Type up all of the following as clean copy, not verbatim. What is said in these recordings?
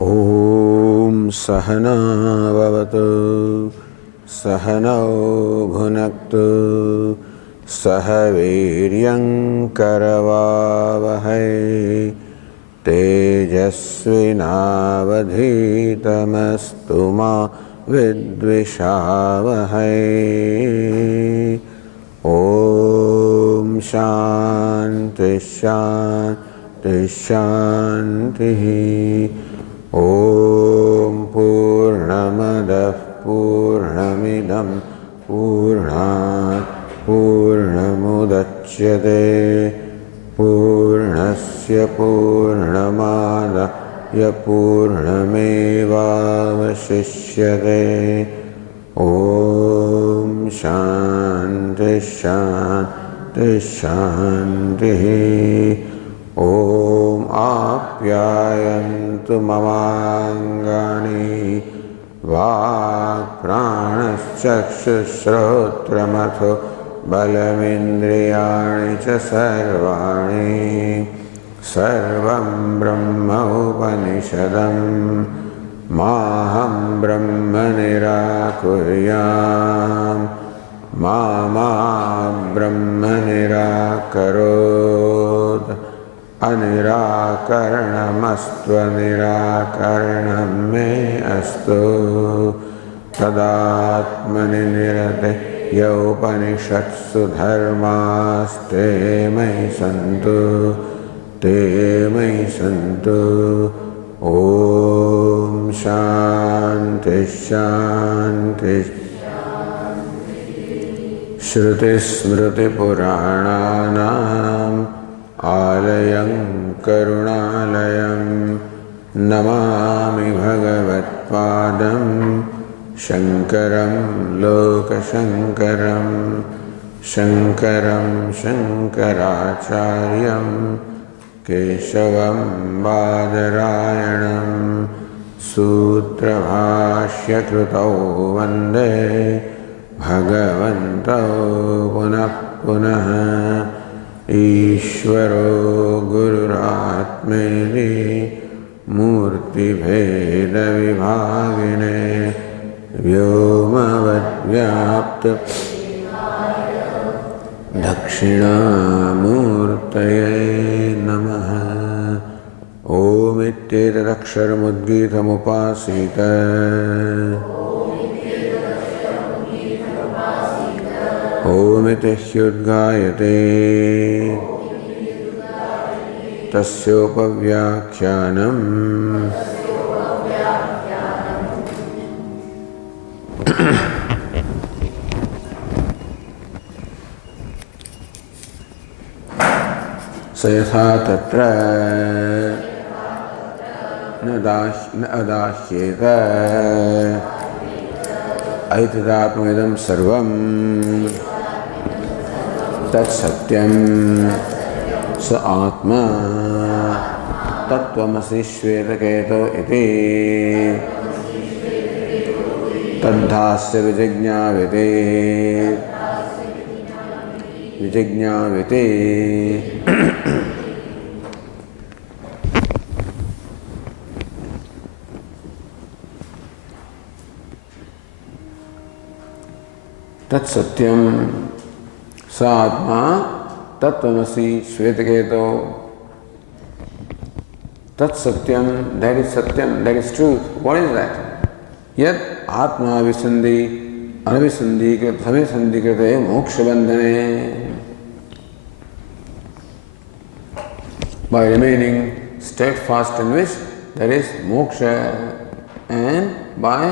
Om Sahana Vavatu Sahanau Bhunaktu Sahaviryam Karavavahai Tejasvinavadhitamastu ma vidvishavahai. Om Shanti Shanti Shanti. Om Purnamadav Purnamidam Purnat Purnamudachyate Purnasya Purnamadaya Purnamevavashishyate. Om Shanti Shanti Shanti. Om Apyayantu Mamangani Vak Pranaschakshushrotramatho Balamindriyani cha sarvani Sarvam Brahma Upanishadam Maham Brahma Nirakuryam Mama Brahma Nirakarod Anirakaranamastu Anirakaranam me astu Tadatmani nirate Yaupanishatsu dharmaste mai santu Om Shanti Shanti Shruti Smriti Purananam Alayam Karunalayam Namami Bhagavatpadam Shankaram Lokashankaram Shankaram Shankaracharyam Keshavam Badarayanam Sutra Bhashya Krutau Vande Bhagavantau Punah Punah Ishvaro Gururatmeni Murti Bheda Vibhagine Vyomavad Vyapta Dakshina Murtaye Namaha. Om Ittetaksharamudgitamupasita Om Itihyudgayate Tasyopavyakyanam. Sayatha tatra na adahyeta aitadatmidam sarvam tat satyam sa atma tattvamasi shvetaketo iti tadhasya vijñāvite. Tat satyam sa atma tattvamasi shvetaketo. Tat satyam, that is satyam, that is truth. What is that? Yat atma visandhi anvisandhi samesandhi krite moksha bandhane. By remaining steadfast in which there is moksha, and by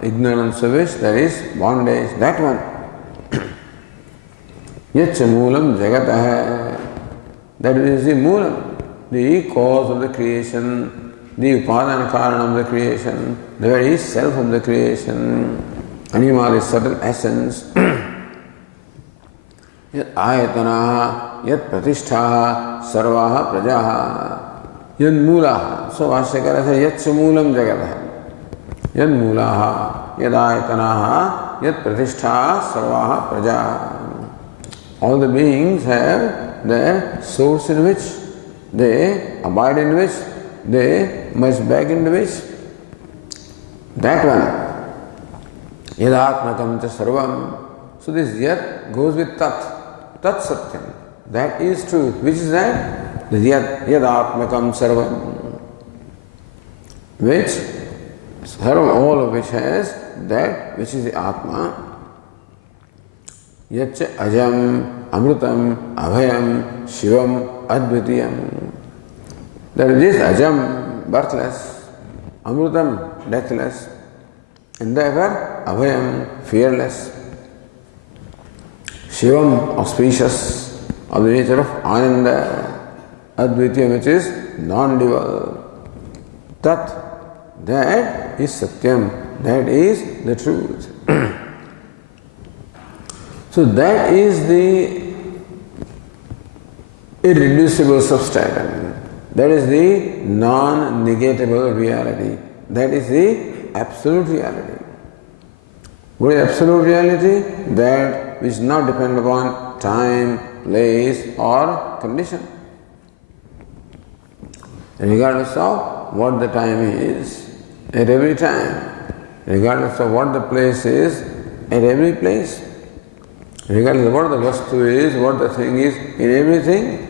ignorance of which there is bondage. That one. Yatcha moolam jagataha. That is the moolam, the cause of the creation, the upadana karanam of the creation, the very self of the creation. Animal is subtle essence. Yat ayatanaha, yat pratishthaha, sarvaha prajaha, yad moolaha. So Vashyakara says, yatcha moolam jagataha. Yad moolaha, yad ayatanaha, yad pratishthaha, sarvaha prajaha. All the beings have their source in which they abide, in which they merge back into which? That one. Yadatmakam cha sarvam. So this yat goes with tat. Tat satyam. That is truth. Which is that? The yadatmakam sarvam. Which, sarvam, all of which has that which is the Atma. Yatcha ajam, amrutam, abhayam, shivam, advitiyam. That is ajam, birthless, amrutam, deathless, and therefore abhayam, fearless, shivam, auspicious, of the nature of ananda, advitiyam, which is non-dual. Tat, that is satyam, that is the truth. So that is the irreducible substratum. That is the non-negatable reality. That is the absolute reality. What is absolute reality? That which is not dependent upon time, place or condition. Regardless of what the time is, at every time, regardless of what the place is, at every place, regardless of what the vastu is, what the thing is, in everything,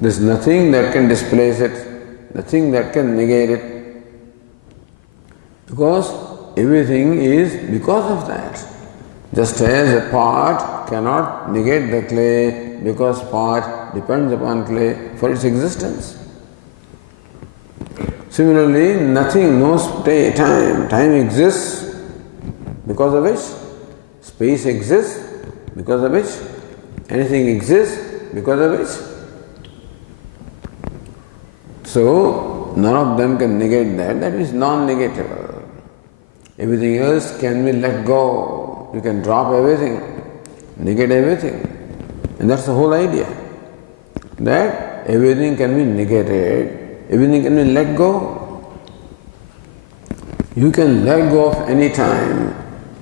there is nothing that can displace it, nothing that can negate it, because everything is because of that. Just as a pot cannot negate the clay because pot depends upon clay for its existence. Similarly, nothing, no time. Time exists because of which space exists, because of which anything exists, because of which. So, none of them can negate that. That is non-negatable. Everything else can be let go. You can drop everything, negate everything. And that's the whole idea. That everything can be negated, everything can be let go. You can let go of any time,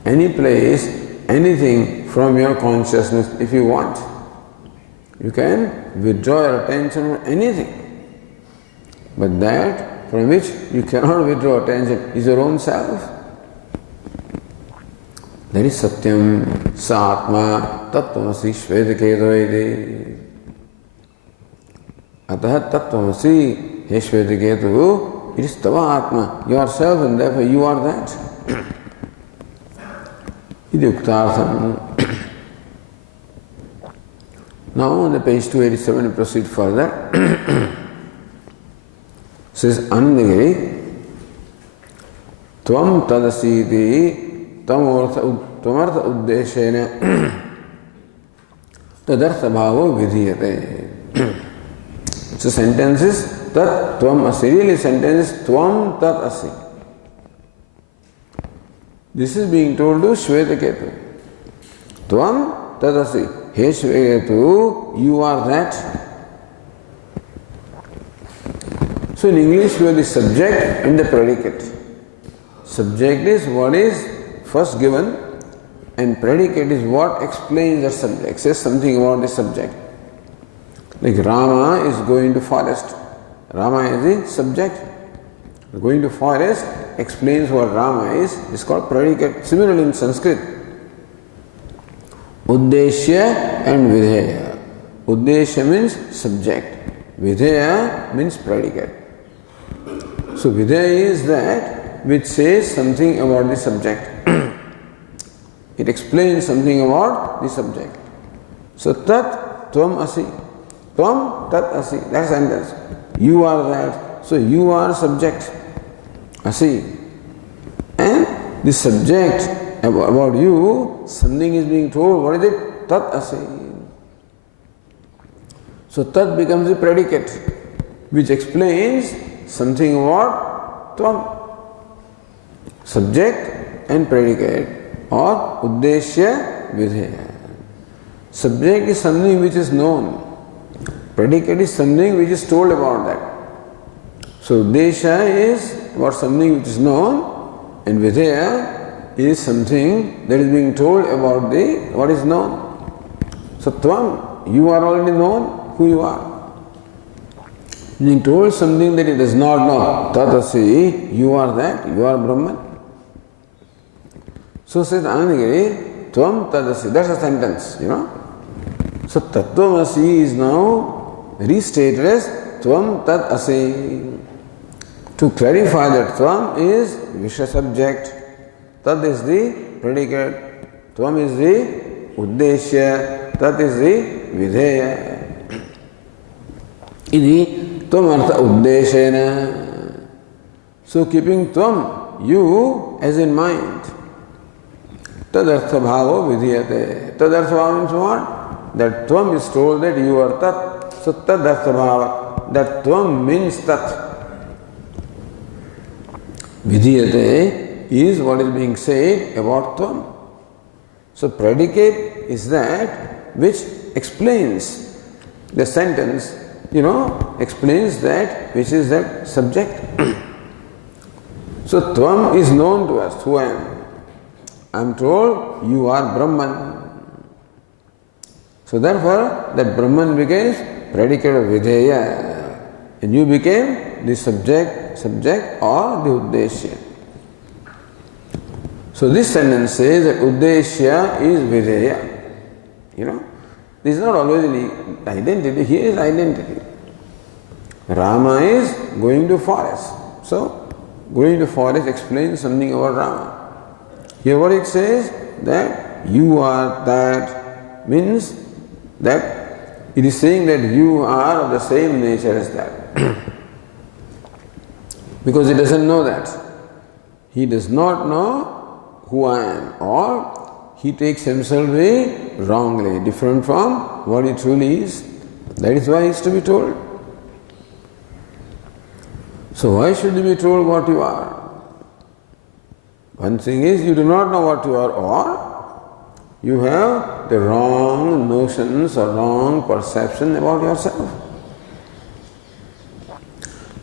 any place, anything from your consciousness if you want. You can withdraw your attention from anything. But that from which you cannot withdraw attention is your own self. That is Satyam, Sa-Atma, Tattvamasi, Shvetaketu. Ataha Tattvamasi, He Shvetaketu, it is Tava Atma, yourself, and therefore you are that. Iduktartham. Now on the page 287 we proceed further. Says Anandagiri, Tvam tadasiti tvamartha uddeshena tadartha bhavo vidhiyate. So sentence is tat tvam asi. Really sentence is tvam tat asi. This is being told to Shvetaketu. Tvam tat asi. Hey Shvetaketu, you are that. So in English we have the subject and the predicate. Subject is what is first given and predicate is what explains the subject, says something about the subject. Like Rama is going to forest. Rama is the subject. Going to forest explains what Rama is. It's called predicate. Similarly in Sanskrit, Uddeshya and Vidheya. Uddeshya means subject. Vidheya means predicate. So Vidheya is that which says something about the subject. It explains something about the subject. So tat tvam asi. Tvam tat asi. That's sentence. You are that. So you are subject. Asi. And the subject about you, something is being told. What is it? Tat asi. So tat becomes the predicate which explains something about tvam. Subject and predicate or uddeshya vidheya. Subject is something which is known. Predicate is something which is told about that. So uddeshya is about something which is known and vidheya is something that is being told about the what is known. So tvam, you are already known who you are. Being told something that he does not know, tatasi, you are that, you are Brahman. So says Anandagiri, tvam tadasi, that's a sentence, So tattvamasi is now restated as tvam tad asi. To clarify that tvam is Vishya subject, tad is the predicate, tvam is the uddeshya, tat is the videya. Iti tvam artha uddeshena. So keeping tvam, you as in mind. Tadartha bhavo vidhiyate. Tadartha bhava means what? That tvam is told that you are tat. So tadartha bhava. That tvam means tat. Vidhiyate is what is being said about tvam. So predicate is that which explains the sentence, explains that which is that subject. So tvam is known to us, who I am. I am told you are Brahman. So therefore that Brahman becomes predicate of videya, and you became the subject or the uddeshya. So this sentence says that uddeshya is videya. This is not always an identity, here is identity. Rama is going to forest. So going to forest explains something about Rama. Here what it says, that you are that, means that it is saying that you are of the same nature as that. Because he doesn't know that. He does not know who I am, or he takes himself very wrongly, different from what he truly is. That is why he is to be told. So why should you be told what you are? One thing is you do not know what you are, or you have the wrong notions or wrong perception about yourself.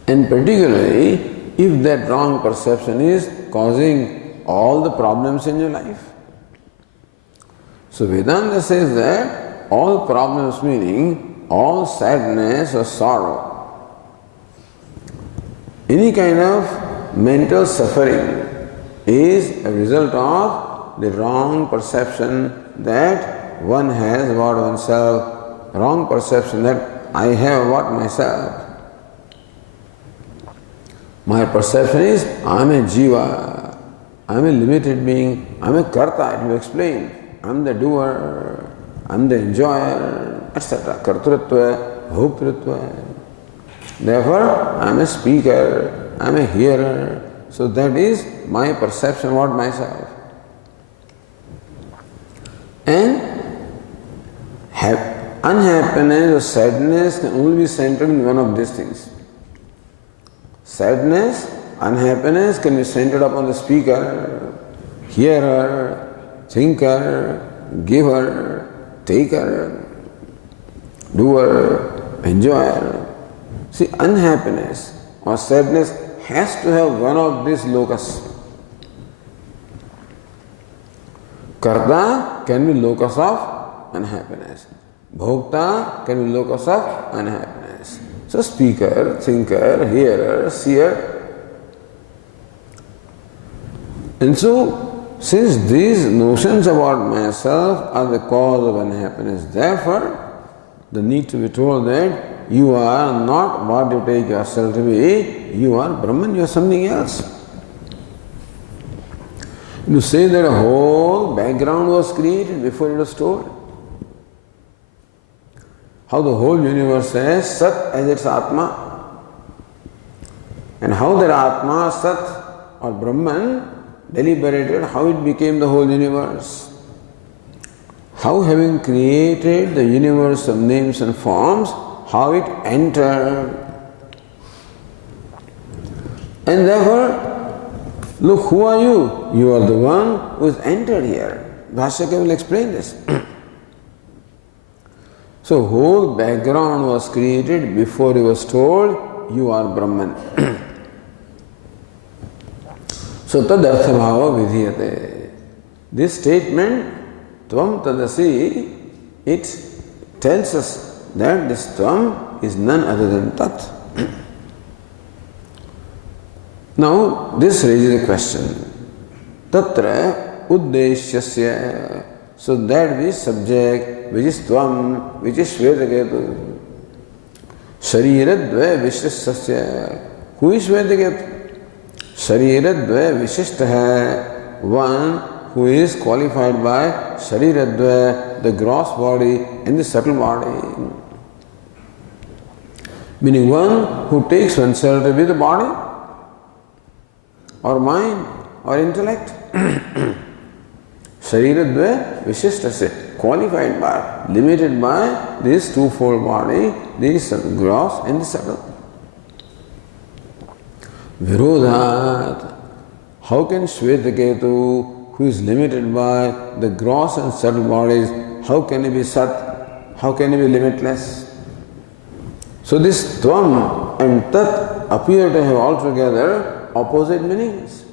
And particularly if that wrong perception is causing all the problems in your life. So Vedanta says that all problems, meaning all sadness or sorrow, any kind of mental suffering is a result of the wrong perception that one has about oneself, wrong perception that I have about myself. My perception is I am a jiva, I am a limited being, I am a karta, it will explain. I am the doer, I am the enjoyer, etc. Kartrutva, bhoktritva. Therefore, I am a speaker, I am a hearer. So that is my perception about myself. And unhappiness or sadness can only be centered in one of these things. Sadness, unhappiness can be centered upon the speaker, hearer, thinker, giver, taker, doer, enjoyer. See, unhappiness or sadness has to have one of these locus. Karta can be locus of unhappiness. Bhokta can be locus of unhappiness. So speaker, thinker, hearer, seer. And so, since these notions about myself are the cause of unhappiness, therefore, the need to be told that you are not what you take yourself to be, you are Brahman, you are something else. You say that a whole background was created before it was told. How the whole universe has Sat as its Atma, and how that Atma, Sat or Brahman, deliberated how it became the whole universe. How, having created the universe of names and forms, how it entered. And therefore, look, who are you? You are the one who has entered here. Bhashyaka will explain this. So, whole background was created before he was told, you are Brahman. So, tadartha bhava vidhiyate. This statement, tvam tadasi, it tells us that this tvam is none other than tat. Now, this raises a question. Tatra uddeshyasya. So that which subject, which is tvam, which is Shvetaketu. Shariradvaya vishistasya. Who is Shvetaketu? Shariradvaya vishishtaha. One who is qualified by Shariradvaya, the gross body and the subtle body. Meaning one who takes oneself to be the body or mind or intellect. Shariradvaya vishishtasya, qualified by, limited by this twofold body, this gross and the subtle. Virodhat. How can Shvetaketu, who is limited by the gross and subtle bodies, how can he be Sat? How can he be limitless? So this Tvam and Tat appear to have altogether opposite meanings.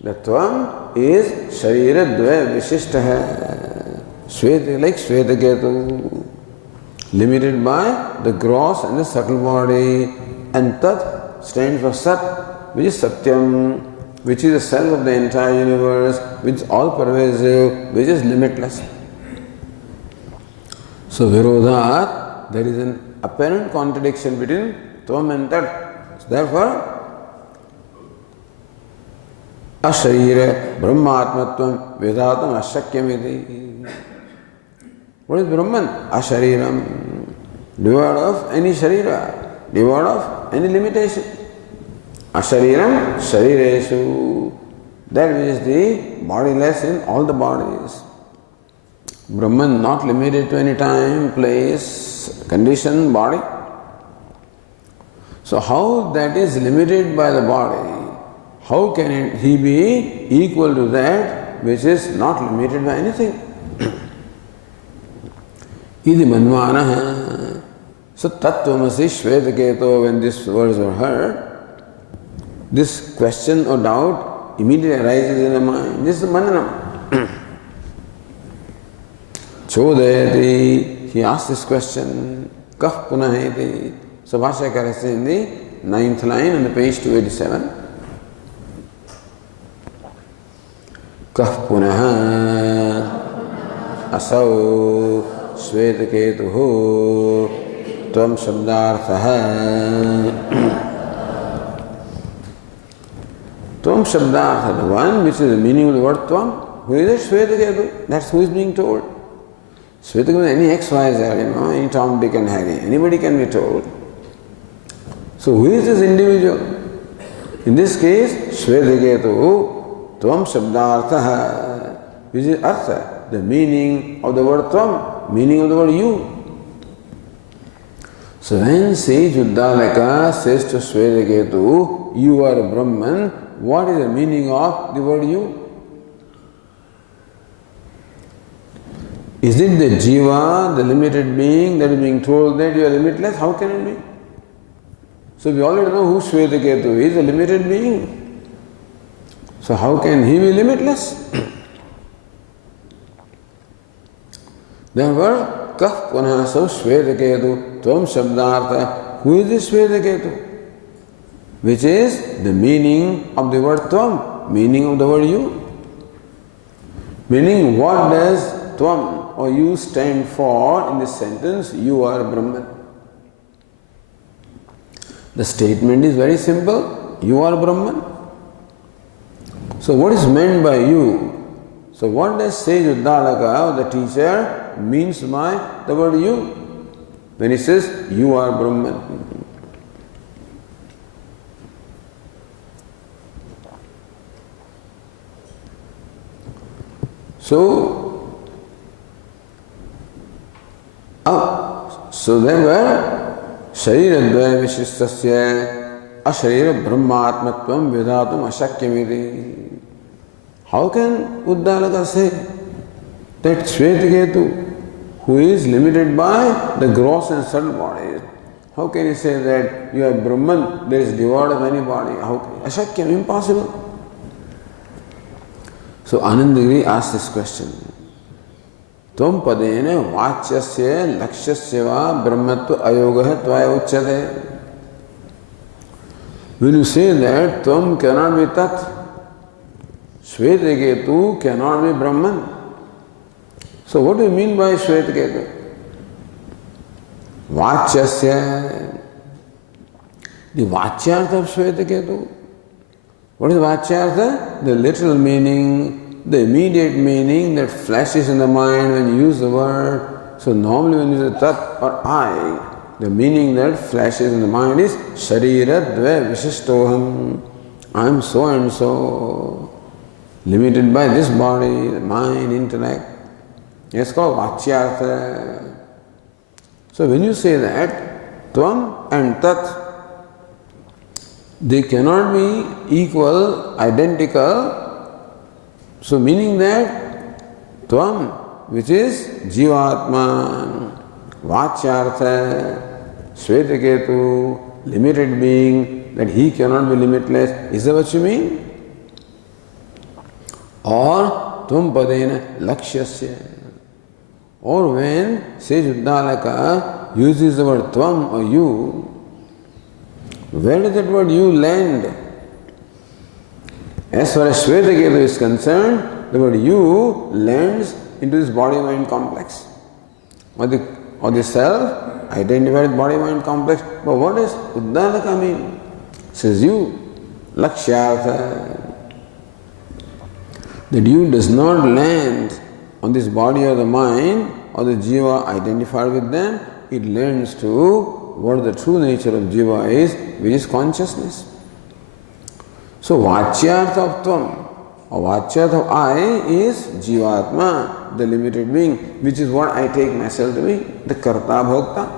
The Tvam is Shariradvaya Vishishtaha, like Shvetaketu, limited by the gross and the subtle body, and Tat stands for Sat, which is Satyam, which is the self of the entire universe, which is all pervasive, which is limitless. So Virodhat, there is an apparent contradiction between Tvam and Tat. Therefore, Asharira Brahmatmatvam Vedatam Ashakyamiti. What is Brahman? Ashariram, devoid of any Sharira, devoid of any limitation. Ashariram Sharireshu, that which is the bodiless in all the bodies. Brahman not limited to any time, place, condition, body. So how that is limited by the body, how can he be equal to that which is not limited by anything? Idi manvanaha. So tattvamasi Shvetaketo, when these words were heard, this question or doubt immediately arises in the mind. This is mananam. Chodayati, he asked this question, kah punaheti. So Bhashyakara says in the 9th line on the page 287, kah punaha asau Shvetaketuhu tvam shabdarthaha. Tvam shabdartha, the one which is the meaning of the word tvam. Who is it? Shvetaketu. That's who is being told. Shvetaketu is any X, Y, Z, any Tom, Dick and Harry. Anybody can be told. So who is this individual? In this case, Shvetaketu tvam shabdarthaha, which is artha, the meaning of the word tvam, meaning of the word you. So when sage Uddalaka says to Shvetaketu, you are a Brahman, what is the meaning of the word you? Is it the Jiva, the limited being, that is being told that you are limitless? How can it be? So we already know who Shvetaketu is, a limited being. So how can he be limitless? Therefore, kah punaha Shvetaketu tvam shabdartha. Who is this Shvetaketu? Which is the meaning of the word tvam, meaning of the word you. Meaning, what does tvam or you stand for in this sentence? You are Brahman. The statement is very simple. You are Brahman. So what is meant by you? So what does sage Uddalaka, the teacher, means by the word you? When he says, you are Brahman. So then Shariradvaya Vishishtasya Asharira Brahmatmatvam Vedatum Ashakyamiti. How can Uddalaka say that Shvetaketu, who is limited by the gross and subtle bodies, how can he say that you are Brahman, that is devoid of any body? Ashakyam, impossible. So Anandagiri asked this question. Tvam padene vachyasya lakshasya va brahmatva ayogaha tvaya uchyate. When you say that Tvam cannot be Tat, Shvetaketu cannot be Brahman. So what do you mean by Shvetaketu? Vachyasya. The Vachyartha of Shvetaketu. What is Vachyartha? The literal meaning, the immediate meaning that flashes in the mind when you use the word. So normally when you say Tat or I, the meaning that flashes in the mind is Sharira Dve Vishistoham. I am so and so, limited by this body, the mind, intellect. It's called Vachyartha. So when you say that, Tvam and Tat, they cannot be equal, identical. So meaning that Tvam, which is Jivatma, Vachyartha, Shvetaketu, limited being, that he cannot be limitless. Is that what you mean? Or Tvam Padena Lakshyasya. Or when sage Uddalaka uses the word Tvam or you, where does that word you land? As far as Shvetaketu is concerned, the word you lands into this body-mind complex. Or the self identified body-mind complex. But what does Uddalaka mean? Says you, Lakshyartha. That you does not land on this body or the mind or the jiva identified with them. It lands to what the true nature of jiva is, which is consciousness. So Vachyartha of Tvam or Vachyartha of I is Jivatma, the limited being, which is what I take myself to be, the Karta Bhokta.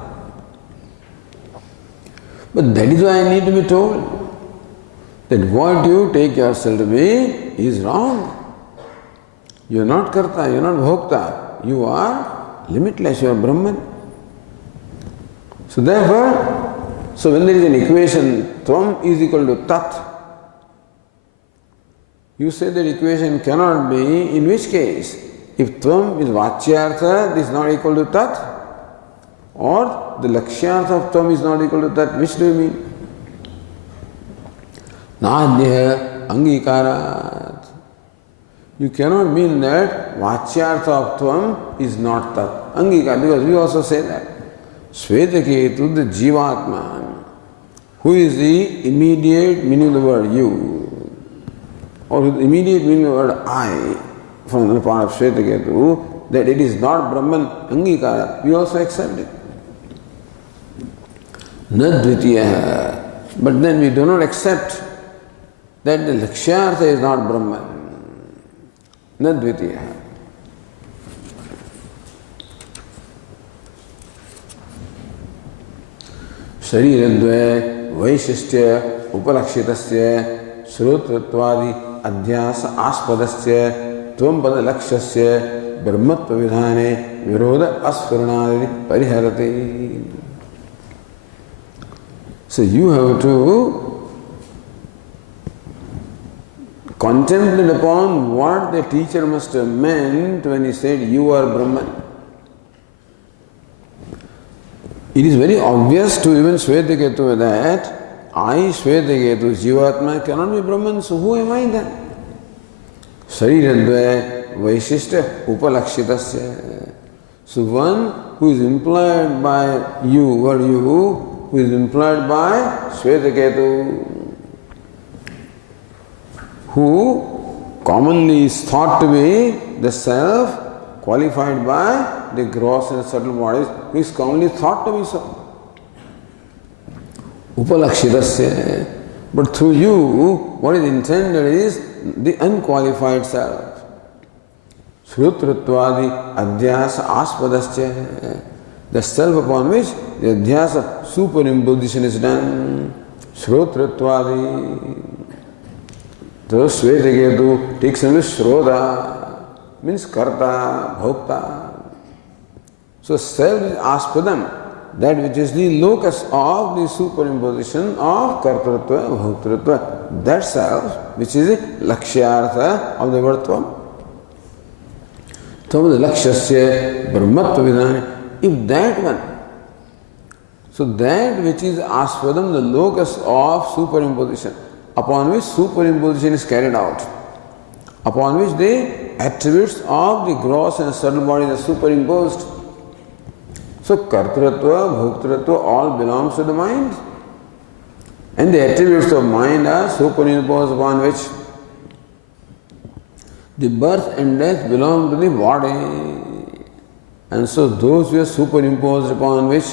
But that is why I need to be told that what you take yourself to be is wrong. You are not Karta, you are not Bhokta, you are limitless, you are Brahman. So therefore, so when there is an equation, Tvam is equal to Tat, you say that equation cannot be, in which case, if Tvam is Vachyartha, this is not equal to Tat, or the Lakshyartha of Tvam is not equal to Tat, which do you mean? Nadhya Angikarat. You cannot mean that Vachyartha of Tvam is not Tat. Angikara, because we also say that. Shvetaketu, the Jivatman, who is the immediate meaning of the word you, or the immediate meaning of the word I, from the part of Shvetaketu, that it is not Brahman, Angikara, we also accept it. Nadvitiya, but then we do not accept that the Lakshyartha is not Brahman. Nadvitiya. Shariradvaya Vaishistya Upalakshitasya Shrotrattvadi Adhyasa Aspadasya Tvam Lakshasya Brahmatva Vidhane Viroda Aspuranadi Pariharati. So you have to contemplate upon what the teacher must have meant when he said you are Brahman. It is very obvious to even Shvetaketu that I, Shvetaketu, Jivatma, cannot be Brahman, so who am I then? Shariradvaya Vaishistya Upalakshitasya. So one who is implied by you, or you, who is implied by Shvetaketu, who commonly is thought to be the self, qualified by the gross and subtle bodies, who is commonly thought to be so. Upalakshitasya. But through you, what is intended is the unqualified self. Shrutrutvadi adhyasa aspadasya. The self upon which the adhyasa superimposition is done. Shrutrutvadi. So Shvetaketu takes on Shroda. Means Karta, Bhokta. So self is Aspadam, that which is the locus of the superimposition of Kartritva, Bhoktritva. That self, which is the Lakshyartha of the word Tvam. Tvam the Lakshasya Brahmatva Vidhana. If that one So that which is Aspadam, the locus of superimposition, upon which superimposition is carried out, upon which the attributes of the gross and subtle bodies are superimposed. So Kartritva, Bhoktritva all belongs to the mind. And the attributes of mind are superimposed upon which the birth and death belong to the body. And so those who are superimposed upon which,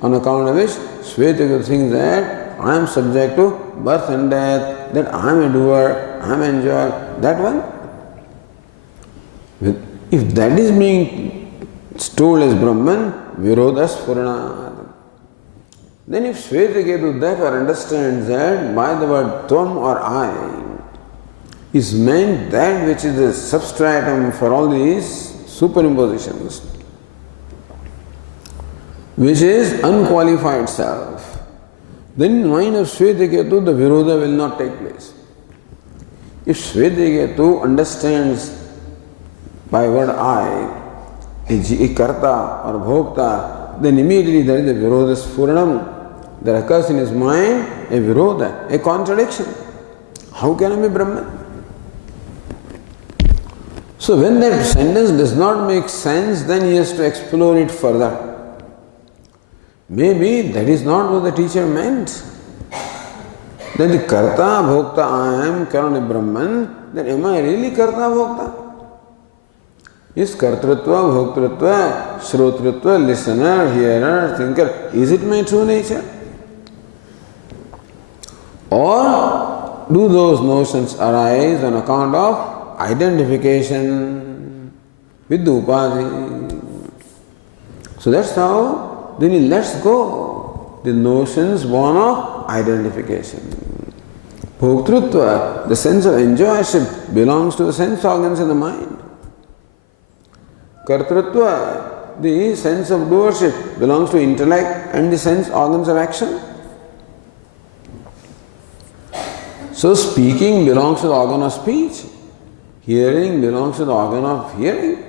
on account of which, Shvetaka thinks that I am subject to birth and death, that I am a doer, I am an enjoyer, that one. If that is being told as Brahman, Virodas Purnat. Then if Shvetaketu therefore understands that by the word Tvam or I is meant that which is the substratum for all these superimpositions, which is unqualified self, then in the mind of Shvetaketu the Virodha will not take place. If Shvetaketu understands by word I, a karta or bhokta, then immediately there is a Virodha Sfuranam. There occurs in his mind a Virodha, a contradiction. How can I be Brahman? So when that sentence does not make sense, then he has to explore it further. Maybe that is not what the teacher meant. Then the karta, bhokta, I am cannot be Brahman, then am I really karta, bhokta? Is kartritva, bhoktritva, shrotritva, listener, hearer, thinker, is it my true nature? Or do those notions arise on account of identification with the upadhi? So that's how then he lets go the notions born of identification. Bhoktritva, the sense of enjoyship, belongs to the sense organs in the mind. Kartritva, the sense of doership, belongs to intellect and the sense organs of action. So speaking belongs to the organ of speech. Hearing belongs to the organ of hearing.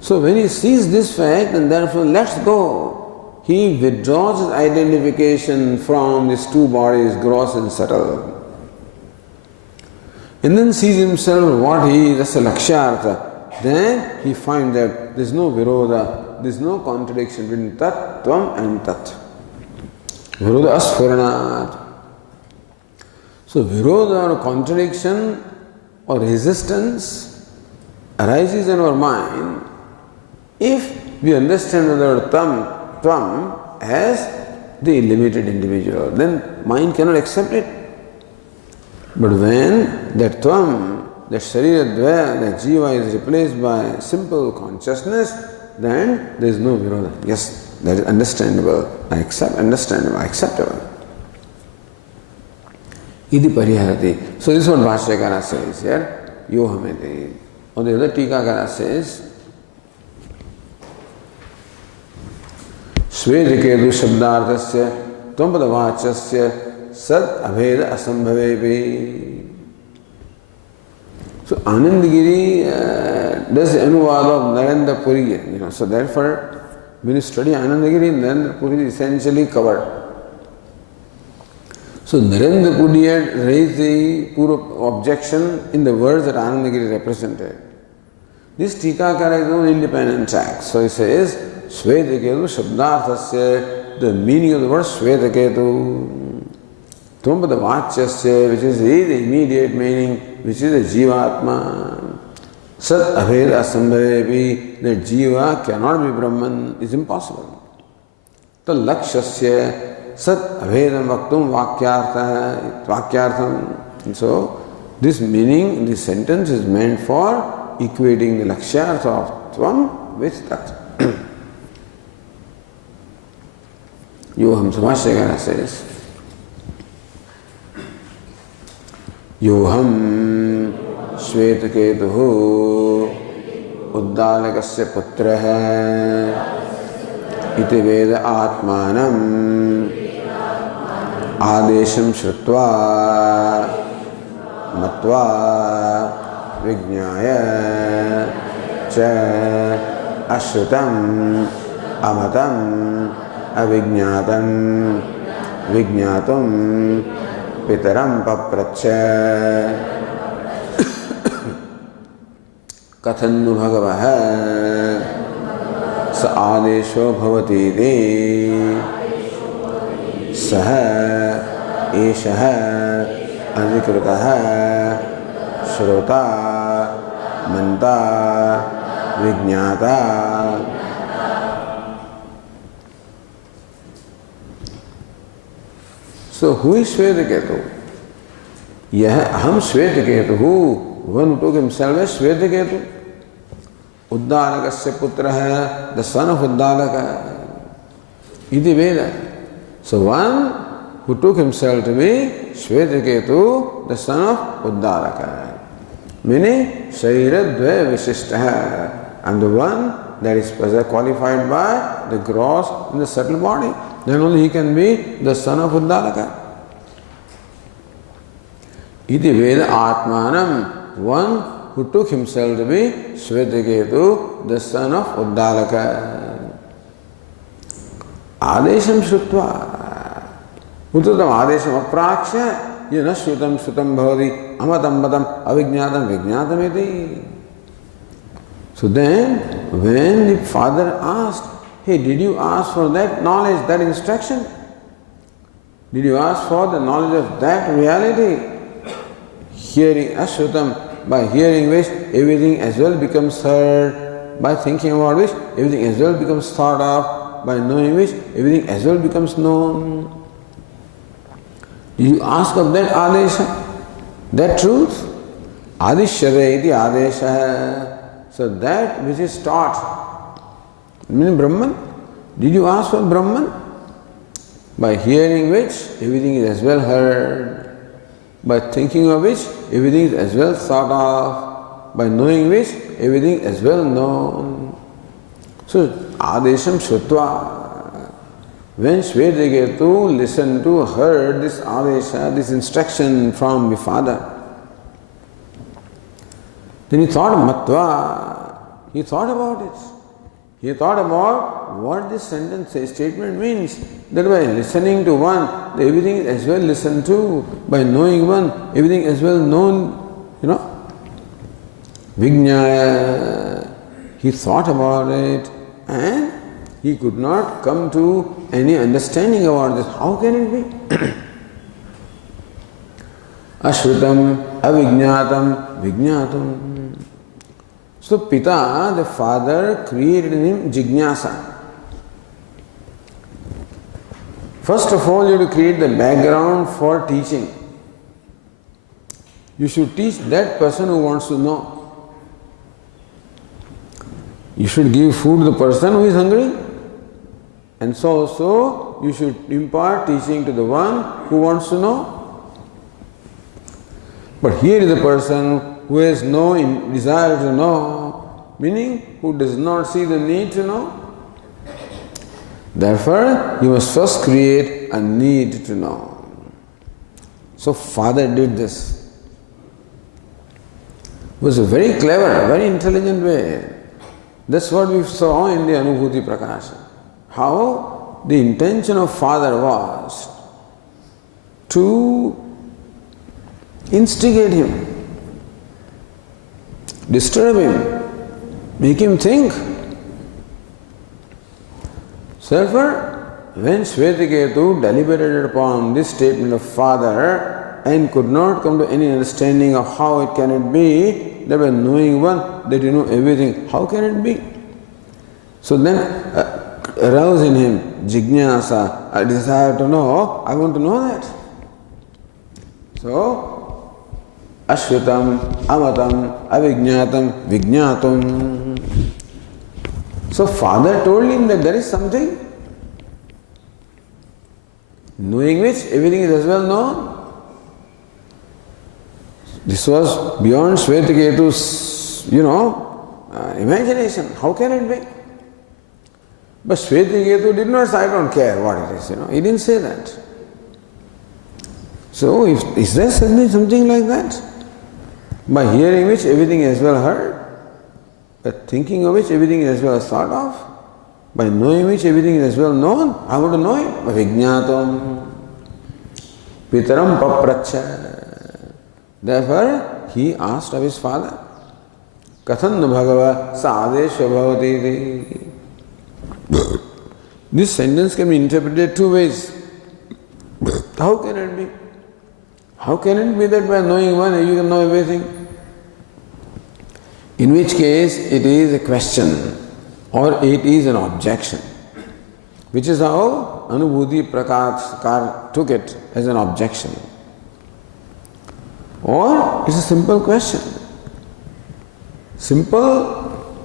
So when he sees this fact and therefore lets go, he withdraws his identification from these two bodies, gross and subtle. And then sees himself what he is as a lakshyartha. Then he finds that there is no virodha, there is no contradiction between tat, tvam and tat. Virodha asfuranat. So virodha or contradiction or resistance arises in our mind if we understand the word tvam as the limited individual. Then mind cannot accept it. But when that tvam, that shariradvaya, that jiva is replaced by simple consciousness, then there is no virodha. Yes, that is understandable. I accept, understandable, acceptable. Iti pariharati. So this is what Bhashyakara says here. Yohamiti. Or the other Tikakara says, Svedikedu shabdarthasya tvampadavácasya sad abheda asambhavepi. So Anandagiri does the anuvad of Narendra Puri. So therefore, when you study Anandagiri, Narendra Puri is essentially covered. So Narendra Puri had raised the Purva objection in the words that Anandagiri represented. This Tikakara is an independent track. So he says, Svetaketu Shabdarthasya, the meaning of the word Svetaketu. Tvampada Vachyasya, which is the immediate meaning, which is the Jivatma. Sat Abheda Sambhavepi, that Jiva cannot be Brahman, is impossible. The Lakshasya, Sat Abhedam Vaktum Vakyartham. And so, this meaning, this sentence is meant for equating the Lakshyartha of Tvam with Tat. Yoham Samashagara says, Yoham Shvetaketuhu Uddalakasya Putraha Iti Veda Atmanam Adesham Shrutva Matva Vijnaya Cha Ashrutam Amatam avijñātam vijñātum pitaram papracha kathannu bhagavaha sa ādesho bhavati te saha eshaha adhikrutaha shrota manta vijñāta. So who is Shvetaketu? Yah aham Shvetaketu. One who took himself as Shvetaketu. Uddalakasya putraha, the son of Uddalaka. Iti Veda. So one who took himself to be Shvetaketu, the son of Uddalaka. Meaning, Shairadvaya Visishtaha. And the one that is qualified by the gross and the subtle body. Then only he can be the son of Uddalaka. Iti Veda Atmanam, one who took himself to be Shvetaketu, the son of Uddalaka. Adesham Shrutva. Uttatam Adesham Apraksha, Yana Shrutam Shrutam Bhavati, Amatam Batam, Avijñātam Vijñātam iti. So then, when the father asked, hey, did you ask for that knowledge, that instruction? Did you ask for the knowledge of that reality? Hearing Ashrutam, by hearing which everything as well becomes heard, by thinking about which everything as well becomes thought of, by knowing which everything as well becomes known. Did you ask of that Adesha, that truth? Adishyate iti Adesha. So that which is taught, meaning Brahman. Did you ask for Brahman? By hearing which everything is as well heard, by thinking of which everything is as well thought of, by knowing which everything is as well known. So Adesham Shrutva. When Shvetaketu listened to, heard this Adesha, this instruction from the father, then he thought Matva. He thought about it. He thought about what this sentence, statement means. That by listening to one, everything is as well listened to. By knowing one, everything is as well known. Vijñāya. He thought about it and he could not come to any understanding about this. How can it be? Ashrutam, avijñātam, vijñātam. So Pita, the father, created in him jignasa. First of all, you have to create the background for teaching. You should teach that person who wants to know. You should give food to the person who is hungry. And so also, you should impart teaching to the one who wants to know. But here is the person who has no desire to know, meaning who does not see the need to know. Therefore, you must first create a need to know. So father did this. It was a very clever, very intelligent way. That's what we saw in the Anubhuti Prakasha. How the intention of father was to instigate him, disturb him, make him think. So therefore, when Shvetaketu deliberated upon this statement of father and could not come to any understanding of how it can be, that by knowing one, that you know everything, how can it be? So then arouse in him jignasa, a desire to know, I want to know that. So, Ashrutam, Amatam, Avijñātam, Vijñātum. So father told him that there is something, knowing which everything is as well known. This was beyond Shvetaketu's, imagination. How can it be? But Shvetaketu did not say, I don't care what it is, He didn't say that. So, is there something like that? By hearing which everything is well heard, by thinking of which everything is well thought of, by knowing which everything is as well known. How to know it? By Vijñātam. Pitaram papracha. Therefore, he asked of his father, Kathan bhagava sadesha bhavati. This sentence can be interpreted two ways. How can it be? How can it be that by knowing one you can know everything? In which case it is a question or it is an objection. Which is how Anubhuti Prakar took it as an objection. Or it's a simple question. Simple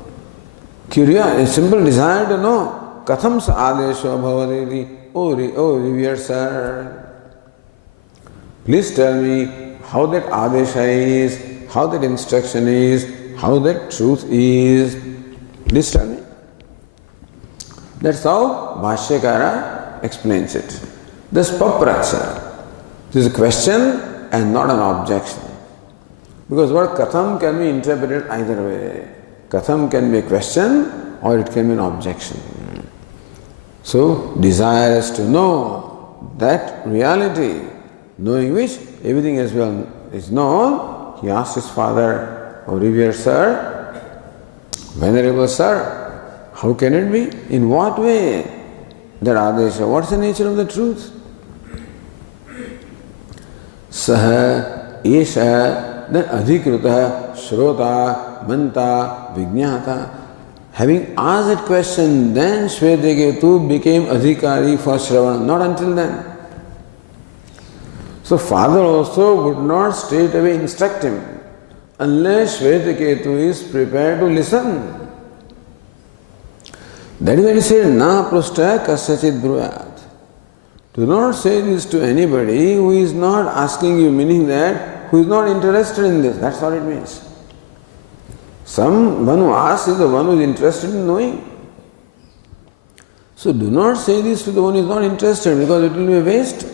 curiosity, a simple desire to know. Katham sa adesho bhavati. Oh revered sir, please tell me how that adesha is, how that instruction is, how that truth is. Please tell me. That's how Bhashyakara explains it. This papracha. This is a question and not an objection. Because word katham can be interpreted either way. Katham can be a question or it can be an objection. So, desirous to know that reality, knowing which everything as well is known, he asked his father, "Oh, revered sir, venerable sir, how can it be? In what way? That adesha, what's the nature of the truth?" Saha, esha, then adhikrita, shrota, manta, vijñāta. Having asked that question, then Shvetaketu became adhikari for Shravana, not until then. So father also would not straight away instruct him unless Shvetaketu is prepared to listen. That is why he said, Na prushta kasyachit bruyat. Do not say this to anybody who is not asking you, meaning that who is not interested in this. That's what it means. Someone who asks is the one who is interested in knowing. So do not say this to the one who is not interested, because it will be a waste.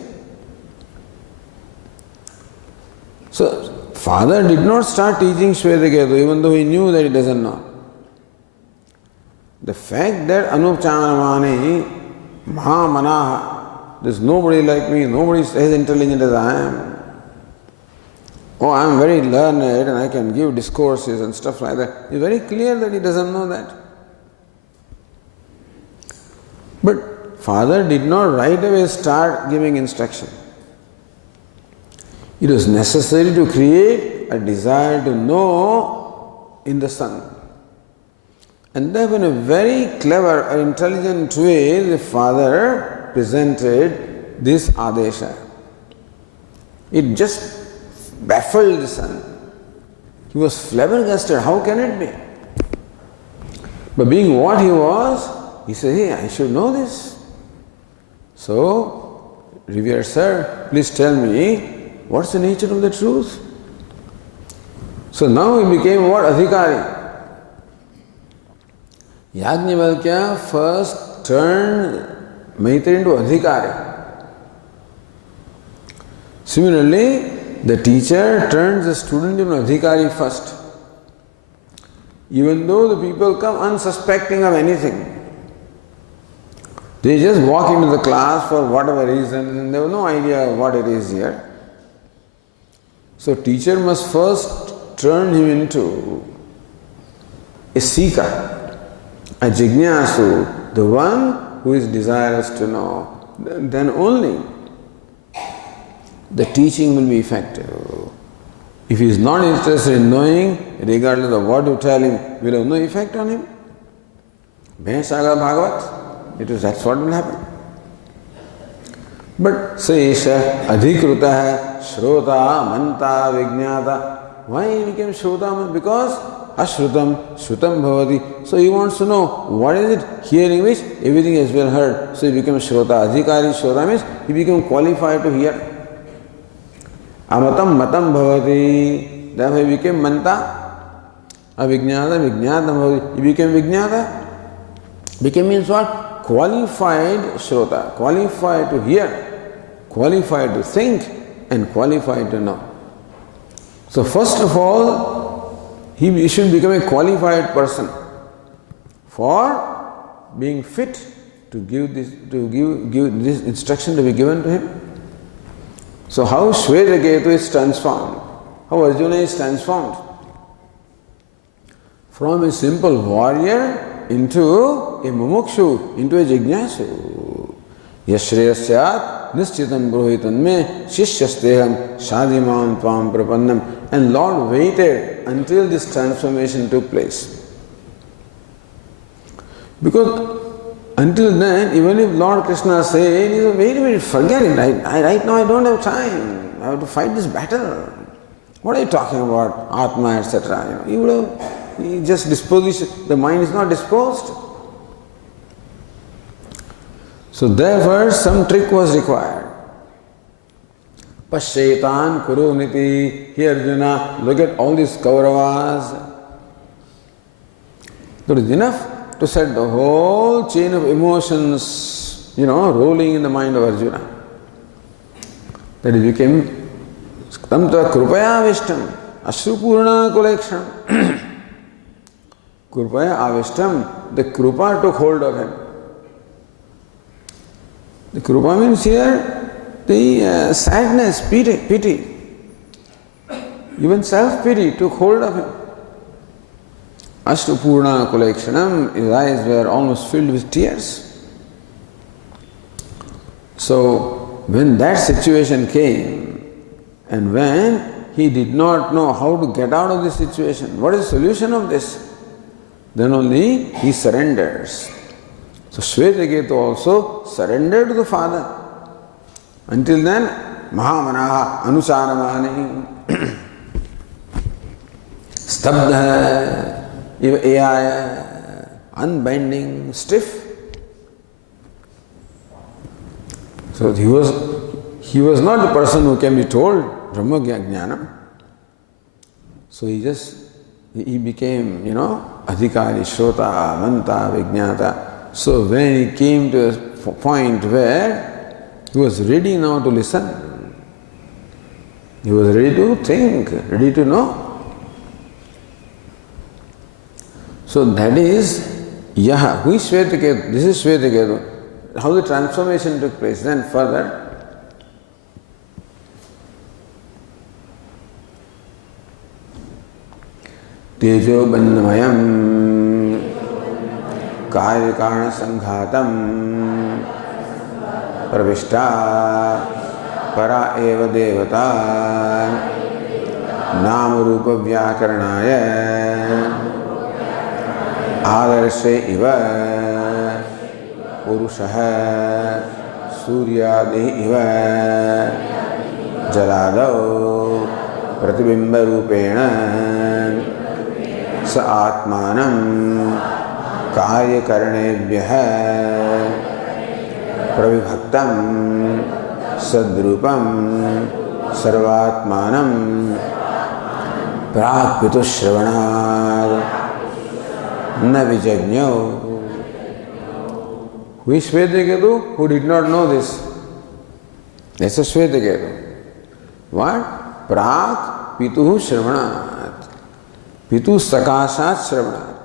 So father did not start teaching Shvetaketu even though he knew that he doesn't know. The fact that Anupchanamani, Mahamanaha, there's nobody like me, nobody is as intelligent as I am. Oh, I am very learned and I can give discourses and stuff like that. It's very clear that he doesn't know that. But father did not right away start giving instruction. It was necessary to create a desire to know in the son. And therefore, in a very clever or intelligent way, the father presented this adesha. It just baffled the son. He was flabbergasted. How can it be? But being what he was, he said, hey, I should know this. So, revered sir, please tell me, what's the nature of the truth? So now he became what? Adhikari. Yajnavalkya first turned Maitreya into Adhikari. Similarly, the teacher turns the student into Adhikari first. Even though the people come unsuspecting of anything, they just walk into the class for whatever reason and they have no idea what it is here. So teacher must first turn him into a seeker, a jignasu, the one who is desirous to know. Then only the teaching will be effective. If he is not interested in knowing, regardless of what you tell him, will have no effect on him. Bhasaga Bhagavat, that's what will happen. But Saesha, Adhikruta, Shrota, Manta, Vijñāta. Why he became Shrota? Because Ashrutam, Shrutam Bhavati. So he wants to know what is it, hearing which everything has been heard. So he became Shrota. Adhikari Shrota means he became qualified to hear. Amatam Matam Bhavati. Therefore he became Manta. Avijñāta, Vijñātam Bhavati. He became Vijñāta. Became means what? Qualified Shrota. Qualified to hear, qualified to think, and qualified to know. So first of all, he should become a qualified person for being fit to give this instruction to be given to him. So how Shvetaketu is transformed, how Arjuna is transformed from a simple warrior into a mumukshu, into a jignasu. Yashreyasya nischitam brohitan me shishyasteham shadimam tvam prapannam. And Lord waited until this transformation took place. Because until then, even if Lord Krishna said, wait, forget it, right now I don't have time, I have to fight this battle. What are you talking about, Atma, etc.? He just disposed, the mind is not disposed. So therefore, some trick was required. Pasyaitan kuruniti. Here Arjuna, look at all these Kauravas. That is enough to set the whole chain of emotions, rolling in the mind of Arjuna. That it became Tamta Krupaya Avishtam, Ashrupurna Koleksham. Krupaya Avishtam, the Krupa took hold of him. The Krupa means here the sadness, pity. Even self-pity took hold of him. Ashrupurna Kolekshanam, his eyes were almost filled with tears. So, when that situation came, and when he did not know how to get out of this situation, what is the solution of this? Then only he surrenders. So, Shvetaketu also surrendered to the father. Until then, Mahamanaha Anusaramani Stabdha Ivaya, unbending, stiff. So he was not the person who can be told Brahma Jnanam. So he became, Adhikari, Shrota, Manta, Vijnata. So when he came to a point where he was ready now to listen, he was ready to think, ready to know. So that is Yaha. Who is Shvetaketu? This is Shvetaketu. How the transformation took place. Then further, Tejo Bandhamayam Karyakarna Sanghatam Pravishta Para Eva Devata Namarupa Vyakaranaya Adarshe Iva Purushaha Suryadi Iva Jaladao Pratibimba Rupena Sa Atmanam Karya Karanebhyaha Pravibhaktam Sadrupam Sarvatmanam Prakvitu Shravanad Navijajnyo. Who is Shvetaketu? Who did not know this? That's a Shvetaketu. What? Prak Pituhu Shravanat. Pitu Sakashat Shravanat.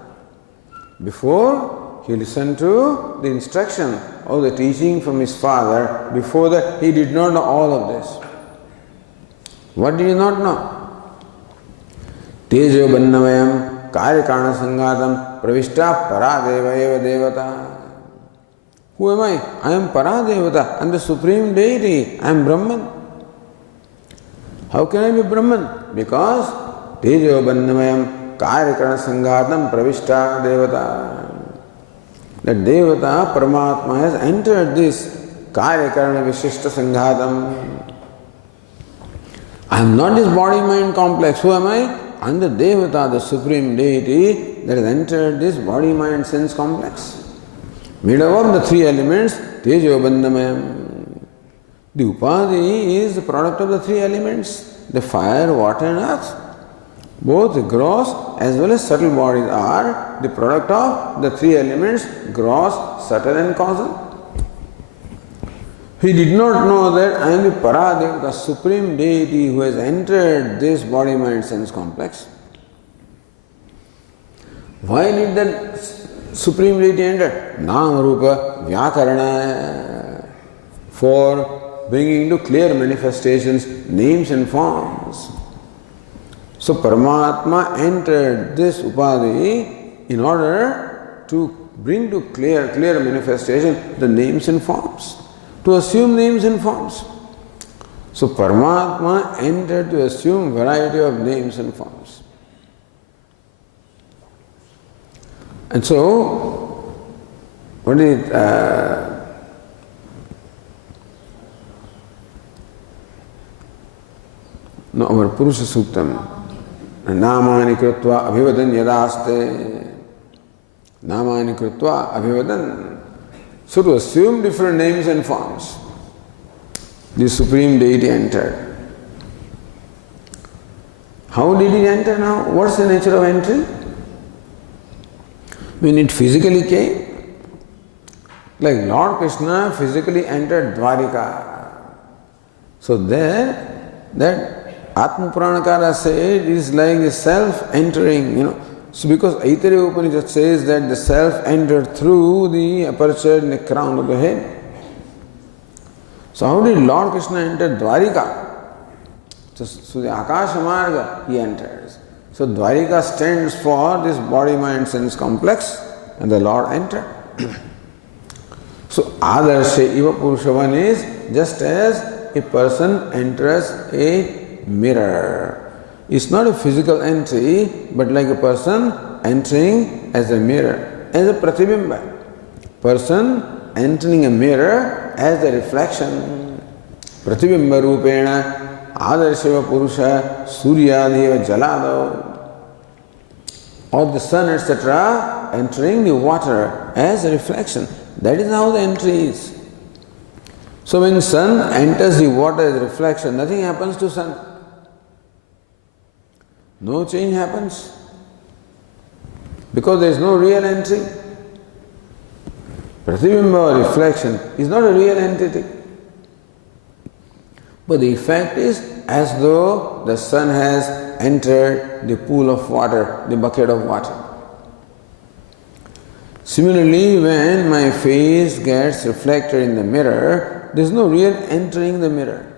Before he listened to the instruction or the teaching from his father, before that he did not know all of this. What did he not know? Tejo Bandhamayam Karyakarna Sangatam Pravishta Paradeva Eva Devata. Who am I? I am Paradevata. I am the Supreme Deity. I am Brahman. How can I be Brahman? Because Tejo Bandhamayam Karyakarna Sangatam Pravishta Devata. That Devata, Paramatma, has entered this Karyakarna Vishishta Sanghatam. I am not this body-mind complex. Who am I? I am the Devata, the Supreme Deity that has entered this body-mind sense complex. Made up of the three elements, Tejo Bandhamayam. The Upadhi is the product of the three elements, the fire, water and earth. Both the gross as well as subtle bodies are the product of the three elements, gross, subtle and causal. He did not know that I am the Paradeva, the Supreme Deity who has entered this body-mind sense complex. Why did that Supreme Deity entered? Nama Rupa Vyakarana, for bringing to clear manifestations names and forms. So Paramatma entered this Upadhi in order to bring to clear manifestation the names and forms, to assume names and forms. So Paramatma entered to assume variety of names and forms. And so, what is our Purusha Suktam? Namani Krutva Abhivadan Yadaste. Namani Krutva Abhivadan. So to assume different names and forms, the Supreme Deity entered. How did it enter now? What's the nature of entry? When it physically came, like Lord Krishna physically entered Dwarika. So there, that Atma Puranakara said it is like the self entering, So because Aitareya Upanishad says that the self entered through the aperture in the crown of the head. So how did Lord Krishna enter Dwarika? So the Akasha Marga he enters. So Dwarika stands for this body, mind, sense complex, and the Lord entered. So Adarsha Iva Purushavan is just as a person enters a mirror. It's not a physical entry, but like a person entering as a mirror, as a pratibimba. Person entering a mirror as a reflection. Pratibimba rupena Adarshava Purusha Suryadeva Jalado, or the sun, etc., entering the water as a reflection. That is how the entry is. So when sun enters the water as a reflection, nothing happens to sun. No change happens. Because there is no real entry. Pratibimba or reflection is not a real entity. But the effect is as though the sun has entered the pool of water, the bucket of water. Similarly, when my face gets reflected in the mirror, there is no real entering the mirror.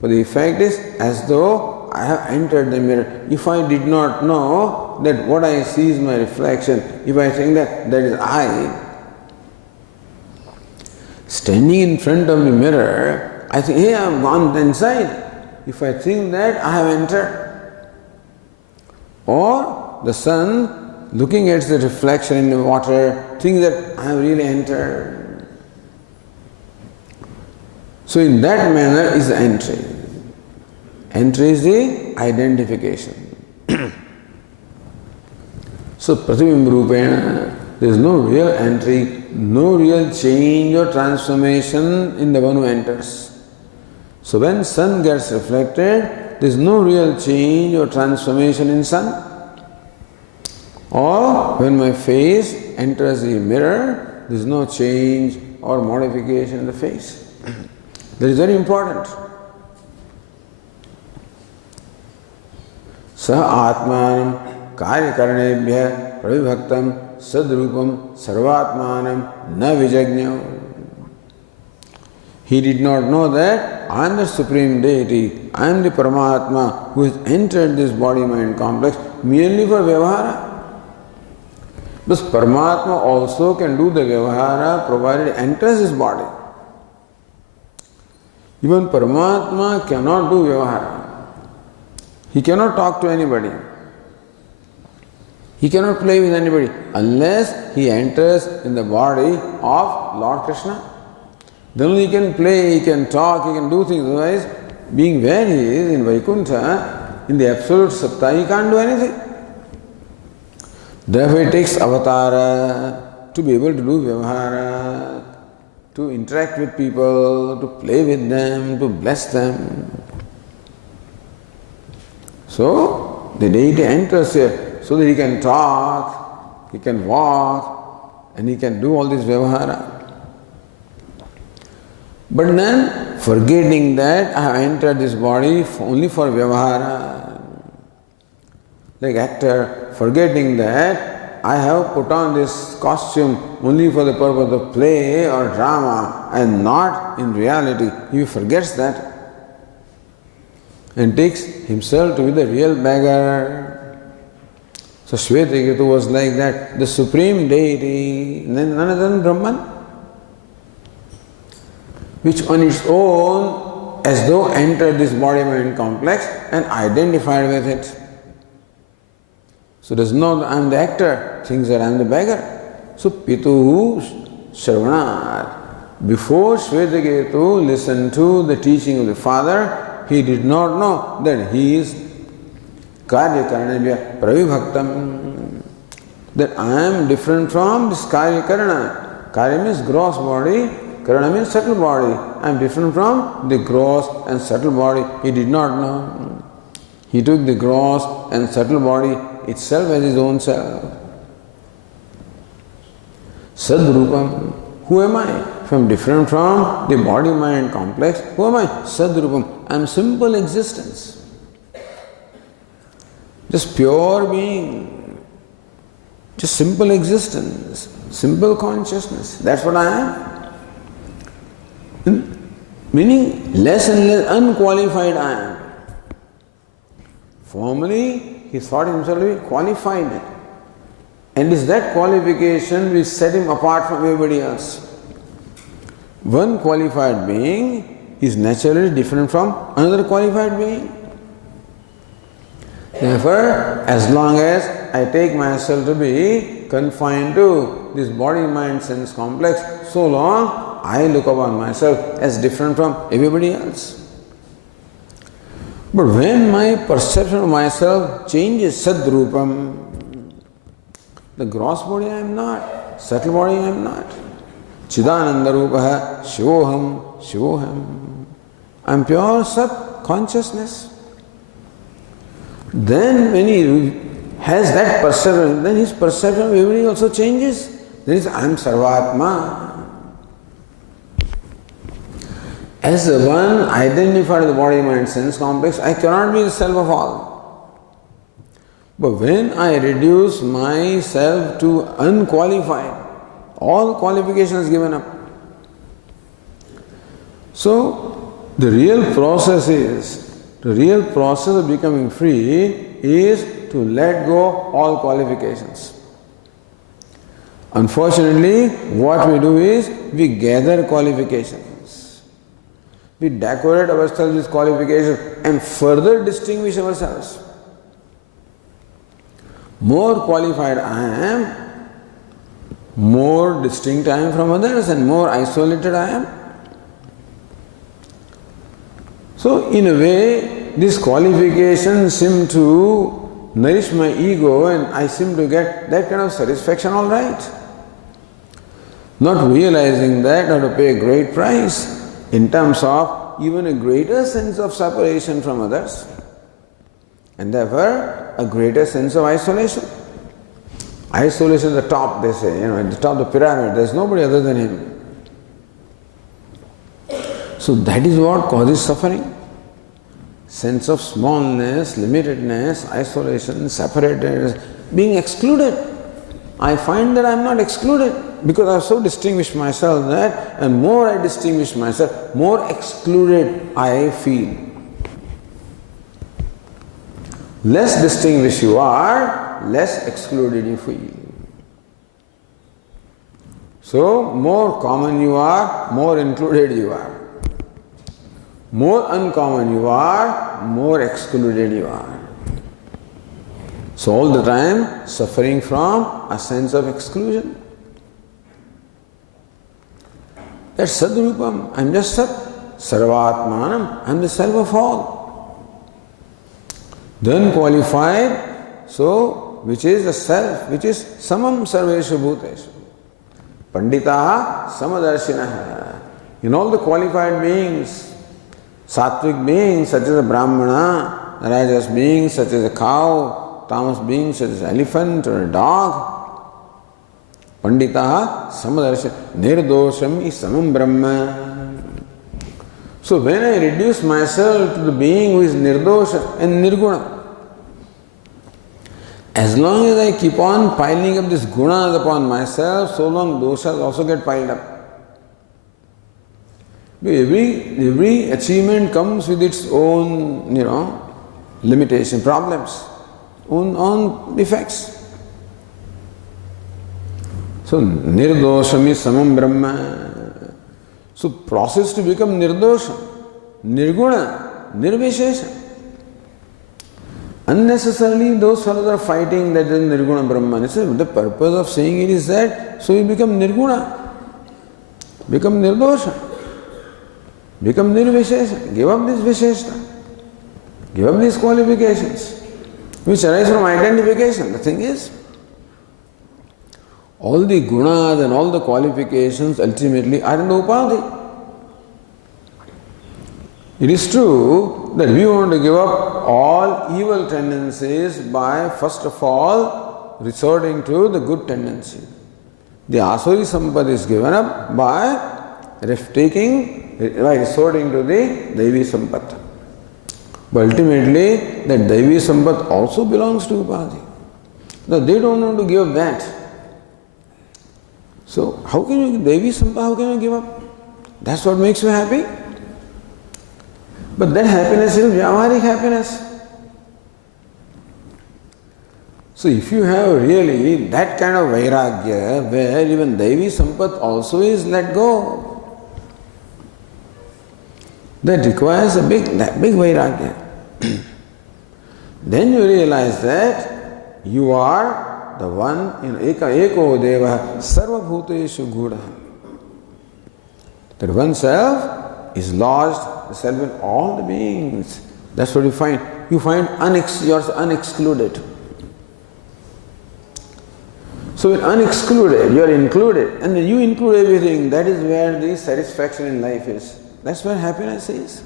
But the effect is as though I have entered the mirror. If I did not know that what I see is my reflection, if I think that that is I, standing in front of the mirror, I think, hey, I have gone inside. If I think that, I have entered. Or the sun, looking at the reflection in the water, thinks that I have really entered. So in that manner is the entry. Entry is the identification. So Pratibimba Rupena, there is no real entry, no real change or transformation in the one who enters. So when sun gets reflected, there is no real change or transformation in sun. Or when my face enters the mirror, there is no change or modification in the face. That is very important. Sa Atmanam Karyakarnebhya Pravibhaktam Sadrupam Sarvatmanam Na Vijagnyam. He did not know that I am the Supreme Deity, I am the Paramatma who has entered this body-mind complex merely for Vyavahara. But Paramatma also can do the Vyavahara provided it enters his body. Even Paramatma cannot do Vyavahara. He cannot talk to anybody. He cannot play with anybody unless he enters in the body of Lord Krishna. Then only he can play, he can talk, he can do things. Otherwise, being where he is in Vaikuntha, in the absolute Satta, he can't do anything. Therefore, it takes avatara to be able to do Vyavahara, to interact with people, to play with them, to bless them. So, the deity enters here so that he can talk, he can walk, and he can do all this Vyavahara. But then, forgetting that I have entered this body only for Vyavahara, like actor, forgetting that I have put on this costume only for the purpose of play or drama and not in reality. He forgets that and takes himself to be the real beggar. So Shvetaketu was like that, the supreme deity, none other than Brahman, which on its own as though entered this body-mind complex and identified with it. So does not I am the actor, thinks that I am the beggar. So Pituhu Shravanat. Before Shvetaketu listened to the teaching of the father, he did not know that he is Karya Karanabhya Pravibhaktam. That I am different from this Karya Karana. Karya means gross body, Karana means subtle body. I am different from the gross and subtle body. He did not know. He took the gross and subtle body itself as his own self. Sadrupam. Who am I? From different from the body-mind complex. Who am I? Sadrupam. I am simple existence. Just pure being. Just simple existence. Simple consciousness. That's what I am. Meaning less and less unqualified I am. Formerly, he thought himself to be qualified. And it's that qualification which set him apart from everybody else. One qualified being is naturally different from another qualified being. Therefore, as long as I take myself to be confined to this body-mind sense complex, so long I look upon myself as different from everybody else. But when my perception of myself changes, sadrupam, the gross body I am not, subtle body I am not. Chidananda rupaha shivoham, shivoham. I am pure sat consciousness. Then when he has that perception, then his perception of everybody also changes. Then he says, I am Sarvatma. As the one identified with the body-mind sense complex, I cannot be the self of all. But when I reduce myself to unqualified, all qualifications given up. So, the real process of becoming free is to let go all qualifications. Unfortunately, what we do is we gather qualifications. We decorate ourselves with qualifications and further distinguish ourselves. More qualified I am, more distinct I am from others and more isolated I am. So in a way, these qualifications seem to nourish my ego and I seem to get that kind of satisfaction, all right. Not realizing that I have to pay a great price in terms of even a greater sense of separation from others and therefore a greater sense of isolation. Isolation at the top, they say, at the top of the pyramid, there is nobody other than him. So that is what causes suffering. Sense of smallness, limitedness, isolation, separatedness, being excluded. I find that I am not excluded because I have so distinguished myself that, and more I distinguish myself, more excluded I feel. Less distinguished you are, less excluded you feel. So, more common you are, more included you are. More uncommon you are, more excluded you are. So all the time suffering from a sense of exclusion. That's Sadrupam. I am just Sat. Sarvatmanam. I am the self of all. The unqualified, so which is the self, which is Samam Sarveshu Bhuteshu. Panditaha Samadarshinaha. In all the qualified beings, Sattvic beings such as a Brahmana, Rajas beings such as a cow, Tamas beings such as an elephant or a dog. Panditaha Samadarshana. Nirdosham is Samam Brahma. So when I reduce myself to the being who is Nirdosha and Nirguna, As long as I keep on piling up these gunas upon myself, so long doshas also get piled up. Every achievement comes with its own, limitation, problems, own defects. So, nirdosham is samam brahma. So, process to become nirdosha, nirguna, nirvishesha. Unnecessarily, those fellows are fighting that is nirguna brahman. The purpose of saying it is that so you become nirguna, become nirdosha, become nirvishesha. Give up this visheshta, give up these qualifications which arise from identification. The thing is, all the gunas and all the qualifications ultimately are in the upadhi. It is true that we want to give up all evil tendencies by first of all resorting to the good tendency. The asuri sampad is given up by resorting to the Daivi sampad. But ultimately, that Daivi sampad also belongs to upadhi. Now they don't want to give up that. So how can you Daivi sampad? How can you give up? That's what makes you happy. But that happiness is vyavaharik happiness. So if you have really that kind of vairagya where even Daivi Sampat also is let go, that requires a big vairagya. Then you realize that you are the one in eko deva sarva bhuteshu gudha. That oneself is lodged self in all the beings. That's what you find. You find you are unexcluded. So when unexcluded, you are included, and then you include everything. That is where the satisfaction in life is. That's where happiness is.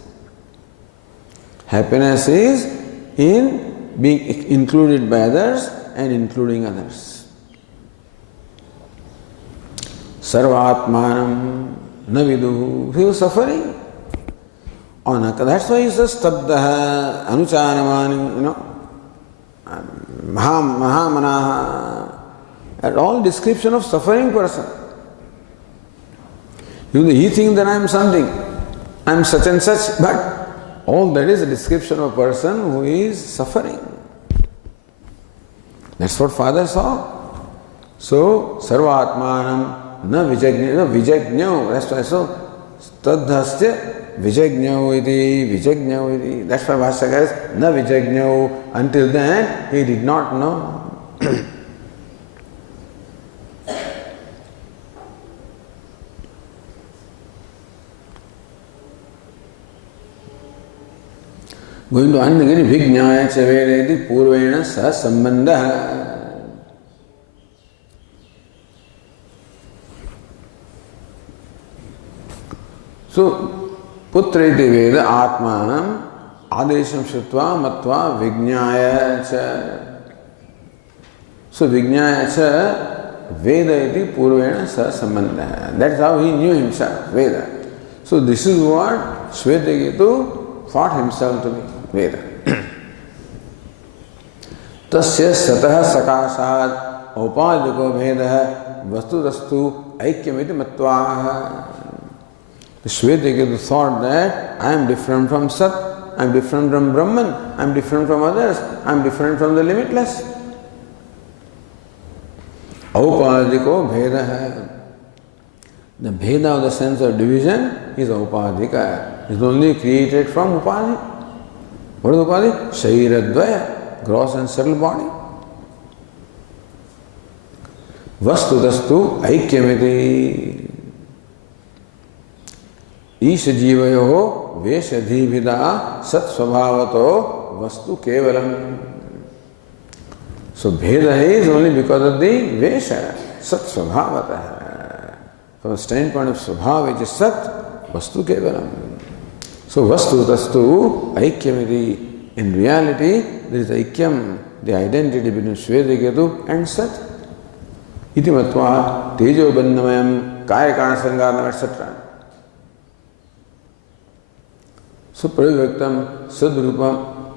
Happiness is in being included by others and including others. Sarvatmanam na viduhu. He was suffering. That's why he says stabdaha, anuchanamani, mahamanaha. At all description of suffering person. He thinks that I am something, I am such and such, but all that is a description of a person who is suffering. That's what Father saw. So, sarvatmanam na vijajnyo. That's why so tadhasya vijajnyo iti. That's why Bhashyakara is na vijajnyo. Until then, he did not know. Going to Annagiri Vijnaya Chavedeti Purvena Sa Sambandha. So, Putreti Veda Atmanam Adesham Shutva Matva Vijnaya Cha. So, Vijnaya Cha Veda iti Purvena Sa Sambandha. That's how he knew himself, Veda. So, this is what Shvetaketu thought himself to be. Veda. Tasya satah sakasad upadiko bhedah vastudastu aikyamiti matvaha. The Shvetaketu thought that I am different from Sat, I am different from Brahman, I am different from others, I am different from the limitless. Upadiko bhedah. The bheda of the sense of division is upadika. It is only created from upadhi. What is upadhi? Shairadvaya, gross and subtle body. Vastudastu aikyamiti. Isha jivayoho veshadhibhida sat svabhavato vastu kevalam. So bheda is only because of the vesha, sat svabhavata. From the standpoint of svabhava, which is sat, vastu kevalam. So vastu tastu aikyamiti. In reality, there is aikyam, the identity between Shvetaketu and Sat. Iti matva tejo bandhamayam kaya kana sangaranam, etc. So pravivaktam sadrupam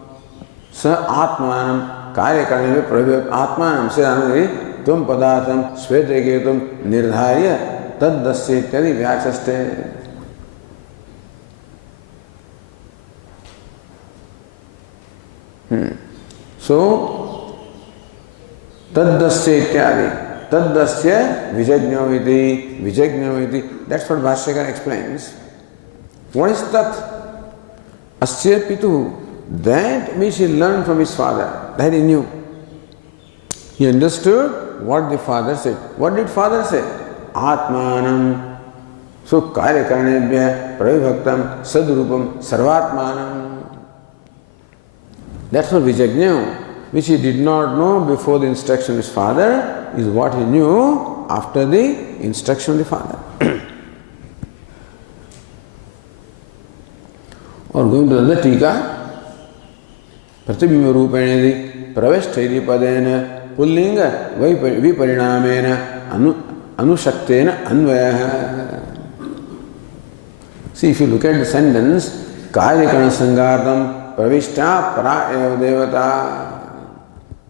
Sa Atmanam Karyakarane Prabhu Atmanam Siddhanandri Tum Padatam Sveteketum Nirdharya Taddasya Ityadi Vyachaste. So, Taddasya Ityadi. Taddasya Vijajñaviti. That's what Bhashyakara explains. What is Tat? Asya Pitu. That which he learned from his father. That he knew. He understood what the father said. What did father say? Atmanam. So, Karyakarnebhya Pravibhaktam Sadrupam Sarvatmanam. That's what Vijajñam, which he did not know before the instruction of his father, is what he knew after the instruction of the father. Or going to the Tika, Pratibhima Rupanedi, Praveshthairi Padena, Pullinga, Viparinamena, Anushaktena, Anvayaha. See, if you look at the sentence, Karyakana Sangartam, Pravishta Para Devata.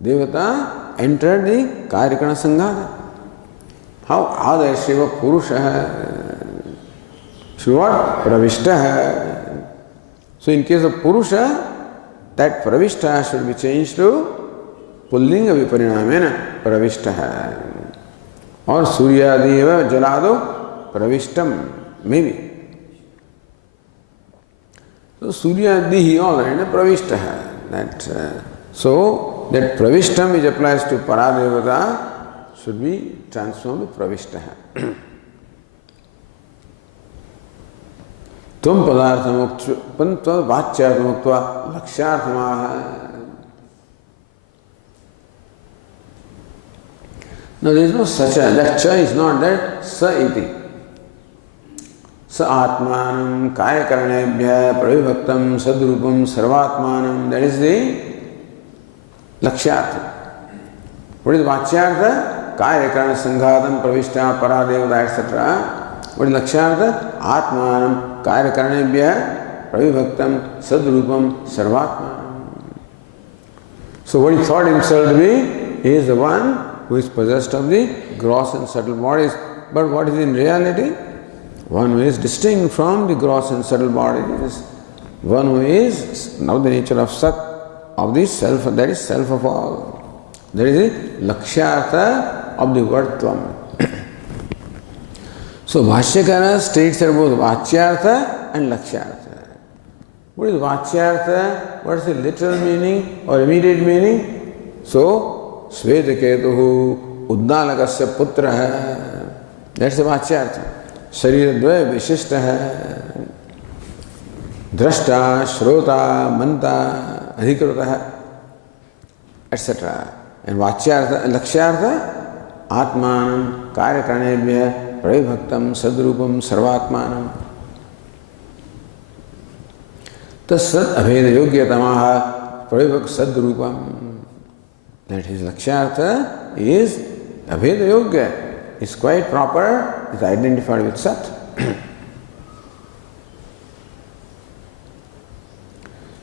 Devata entered the Karyakana Sangata. How? Ada Shiva Purusha. Shiva Pravishta. So in case of Purusha, that Pravishta should be changed to Pullinga Viparinamena Pravishta. Or Surya Deva Jalado Pravishtam. Maybe. So Surya Dihi already Pravishtaha. So that Pravishtam which applies to Paradevata should be transformed to Pravishtaha. Tum Padarthamuktva Vachyarthamuktva Lakshyarthamaha. Now there is no such a, that cha is not that sa iti. Sa Atmanam Karyakarnebhya Pravibhaktam Sadrupam Sarvatmanam. That is the Lakshyartha. What is Vachyartha? Karyakarna Sanghatam Pravishta Paradevata etc. What is Lakshyartha? Atmanam Karyakarnebhya Pravibhaktam Sadrupam Sarvatmanam. So what he thought himself to be, he is the one who is possessed of the gross and subtle bodies. But what is in reality? One who is distinct from the gross and subtle bodies. One who is now the nature of Sat, of the self, that is self of all. That is the Lakshyartha of the word Tvam. So Bhashyakara states that both Vachyartha and Lakshyartha. What is Vachyartha? What is the literal meaning or immediate meaning? So, Svetaketuhu Uddalakasya Putraha. That's the Vachyartha. Shariradvaya Vishishtaha. Drashta, Shrota, Manta, Adhikrutaha, etc. And Vachyartha, Lakshyartha, Atmanam, Karyakarnebhya, Pravibhaktam, Sadrupam, Sarvatmanam. Tasat Abheda Yogyatamaha, Pravibhak Sadrupam. That his Lakshyartha is Abheda Yogya, is quite proper, is identified with Sat.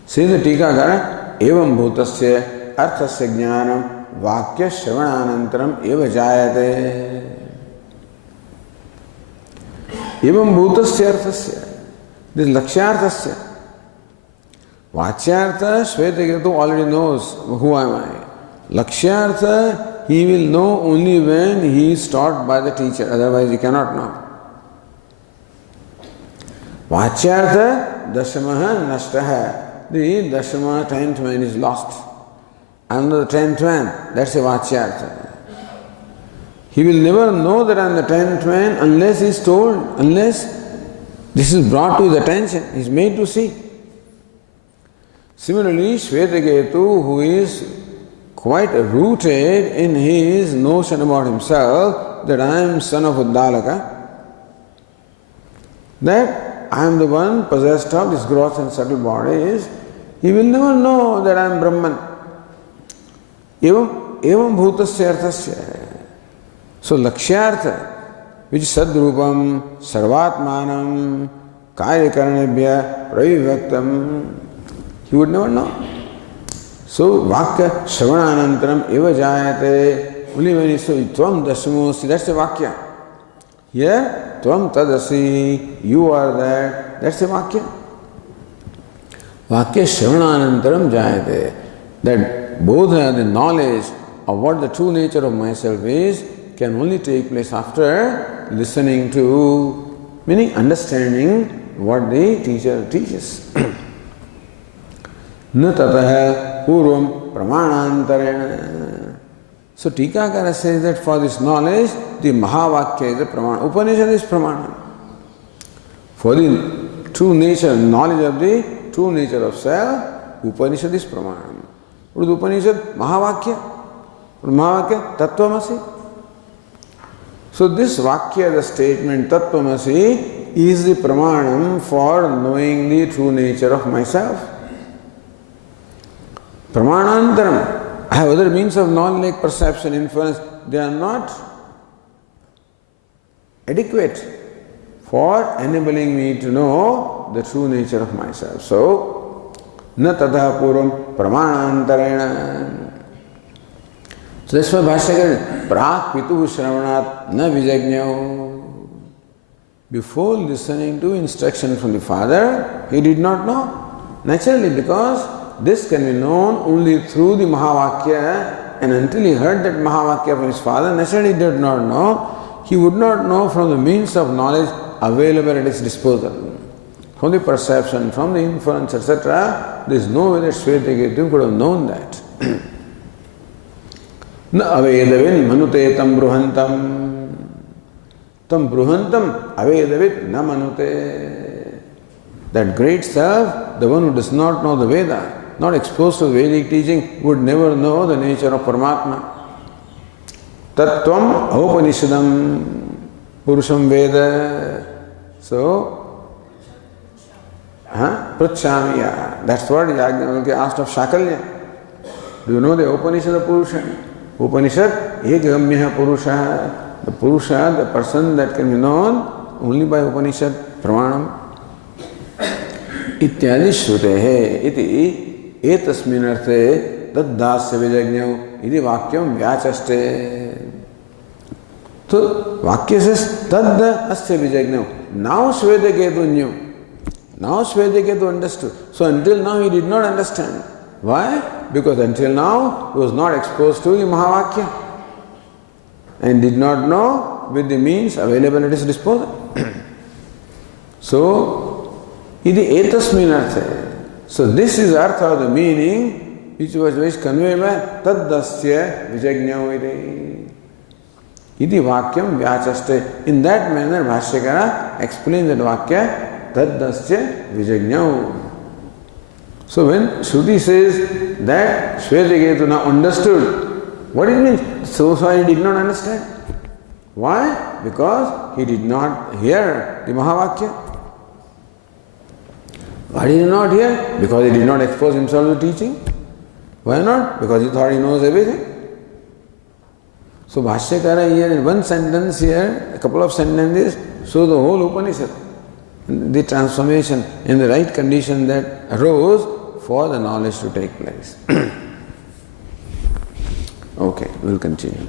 Says the Tikakara, Evam Bhutasya Arthasya Jnanam Vakya Shravananantaram Eva Jayate. Evam Bhutasya Arthasya. This is Lakshyarthasya. Vachyartha, Shvetaketu already knows who am I. Lakshyartha, he will know only when he is taught by the teacher, otherwise he cannot know. Vachyartha, Dashamaha Nashtaha. The Dashama 10th man is lost. I am the 10th man, that's a Vachyartha. He will never know that I am the 10th man unless he is told, unless this is brought to his attention, he is made to see. Similarly, Shvetaketu, who is quite rooted in his notion about himself that I am son of Uddalaka, that I am the one possessed of this gross and subtle bodies, he will never know that I am Brahman. Evam bhutasya arthasya. So Lakshyartha, which is Sadrupam, Sarvatmanam, Karyakarnebhya, Pravibhaktam, he would never know. So, Vakya Shravananantaram eva jayate. Only when you say Tvam Dashamosi, that's the Vakya. Here, Tvam Tadasi, you are that, that's the Vakya. Vakya Shravananantaram jayate. That both the knowledge of what the true nature of myself is can only take place after listening to, meaning understanding what the teacher teaches. Na tataha purvam pramanantarena. So Tikakara says that for this knowledge, the Mahavakya is the pramana. Upanishad is pramana. For the true nature, knowledge of the true nature of self, Upanishad is pramana. What is Upanishad? Mahavakya. What is Mahavakya? Tattvamasi. So this Vakya, the statement Tattvamasi, is the pramanam for knowing the true nature of myself. Pramanantaram. I have other means of knowledge like perception, inference. They are not adequate for enabling me to know the true nature of myself. So, na tadha puram pramanantarena. So that's why Bhashyakara, prak pitu shravanat na vijagnyao. Before listening to instruction from the father, he did not know. Naturally, because this can be known only through the Mahavakya, and until he heard that Mahavakya from his father, naturally he did not know. He would not know from the means of knowledge available at his disposal. From the perception, from the inference, etc., there is no way that Shvetaketu could have known that. Na avedavin manute tam bruhantam. Tam bruhantam avedavit na manute. That great self, the one who does not know the Veda, not exposed to Vedic teaching, would never know the nature of Paramatma. Tattvam Upanishadam Purusham Veda. So, Prachamiya. That's what Yajnavalkya asked of Shakalya. Do you know the Upanishad of Purusha? Upanishad Ekamya Purusha. The Purusha, the person that can be known only by Upanishad, Pramanam. इत्यादि श्रुते है इति एतस्मिन् अर्थे तद्दास्य विजज्ञौ इति वाक्यं व्याचष्टे. तो वाक्य से तद् अस्य विजज्ञौ. Now Shvetaketu knew. Now Shvetaketu understood. So until now he did not understand. Why? Because until now he was not exposed to the Mahavakya and did not know with the means available at his disposal. So iti etasmin artha. So this is artha of the meaning which was conveyed by taddasya vijagnyau iti. Iti vakyam vyachaste. In that manner Bhashyakara explains that vakya taddasya vijagnyau. So when Shruti says that Shvetaketu now understood, what it means? So far he did not understand. Why? Because he did not hear the Mahavakya. Why did he not hear? Because he did not expose himself to teaching. Why not? Because he thought he knows everything. So Bhashyakara here in one sentence here, a couple of sentences, show the whole Upanishad. The transformation in the right condition that arose for the knowledge to take place. Okay, we'll continue.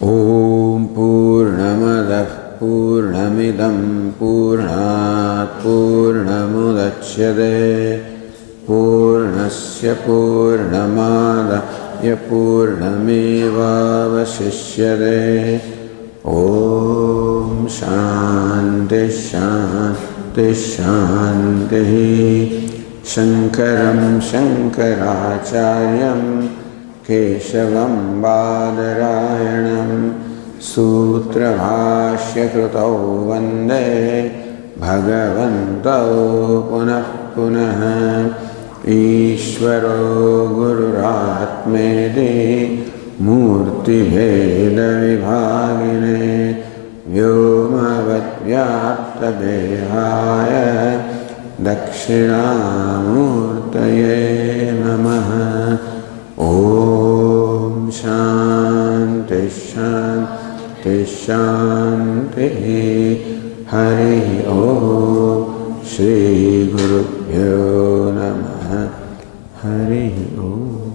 Om Purnamadah Purnamidam Purnat Purnamudachyate Purnasya Purnamadaya Purnameva Vashishyate. Om Shanti Shanti Shanti. Shankaram Shankaracharyam Keshavam Badarayanam Sutra Bhashya Krutau Vande Bhagavantau Punah Punah Ishvaro Gururatmedi Murti Veda Vibhagine Vyomavad Vyapta Dehaya Dakshinamurtaye Namaha. Om Shanti Shanti Shanti. Hari Om. Shri Gurubhyo Namaha. Hari Om.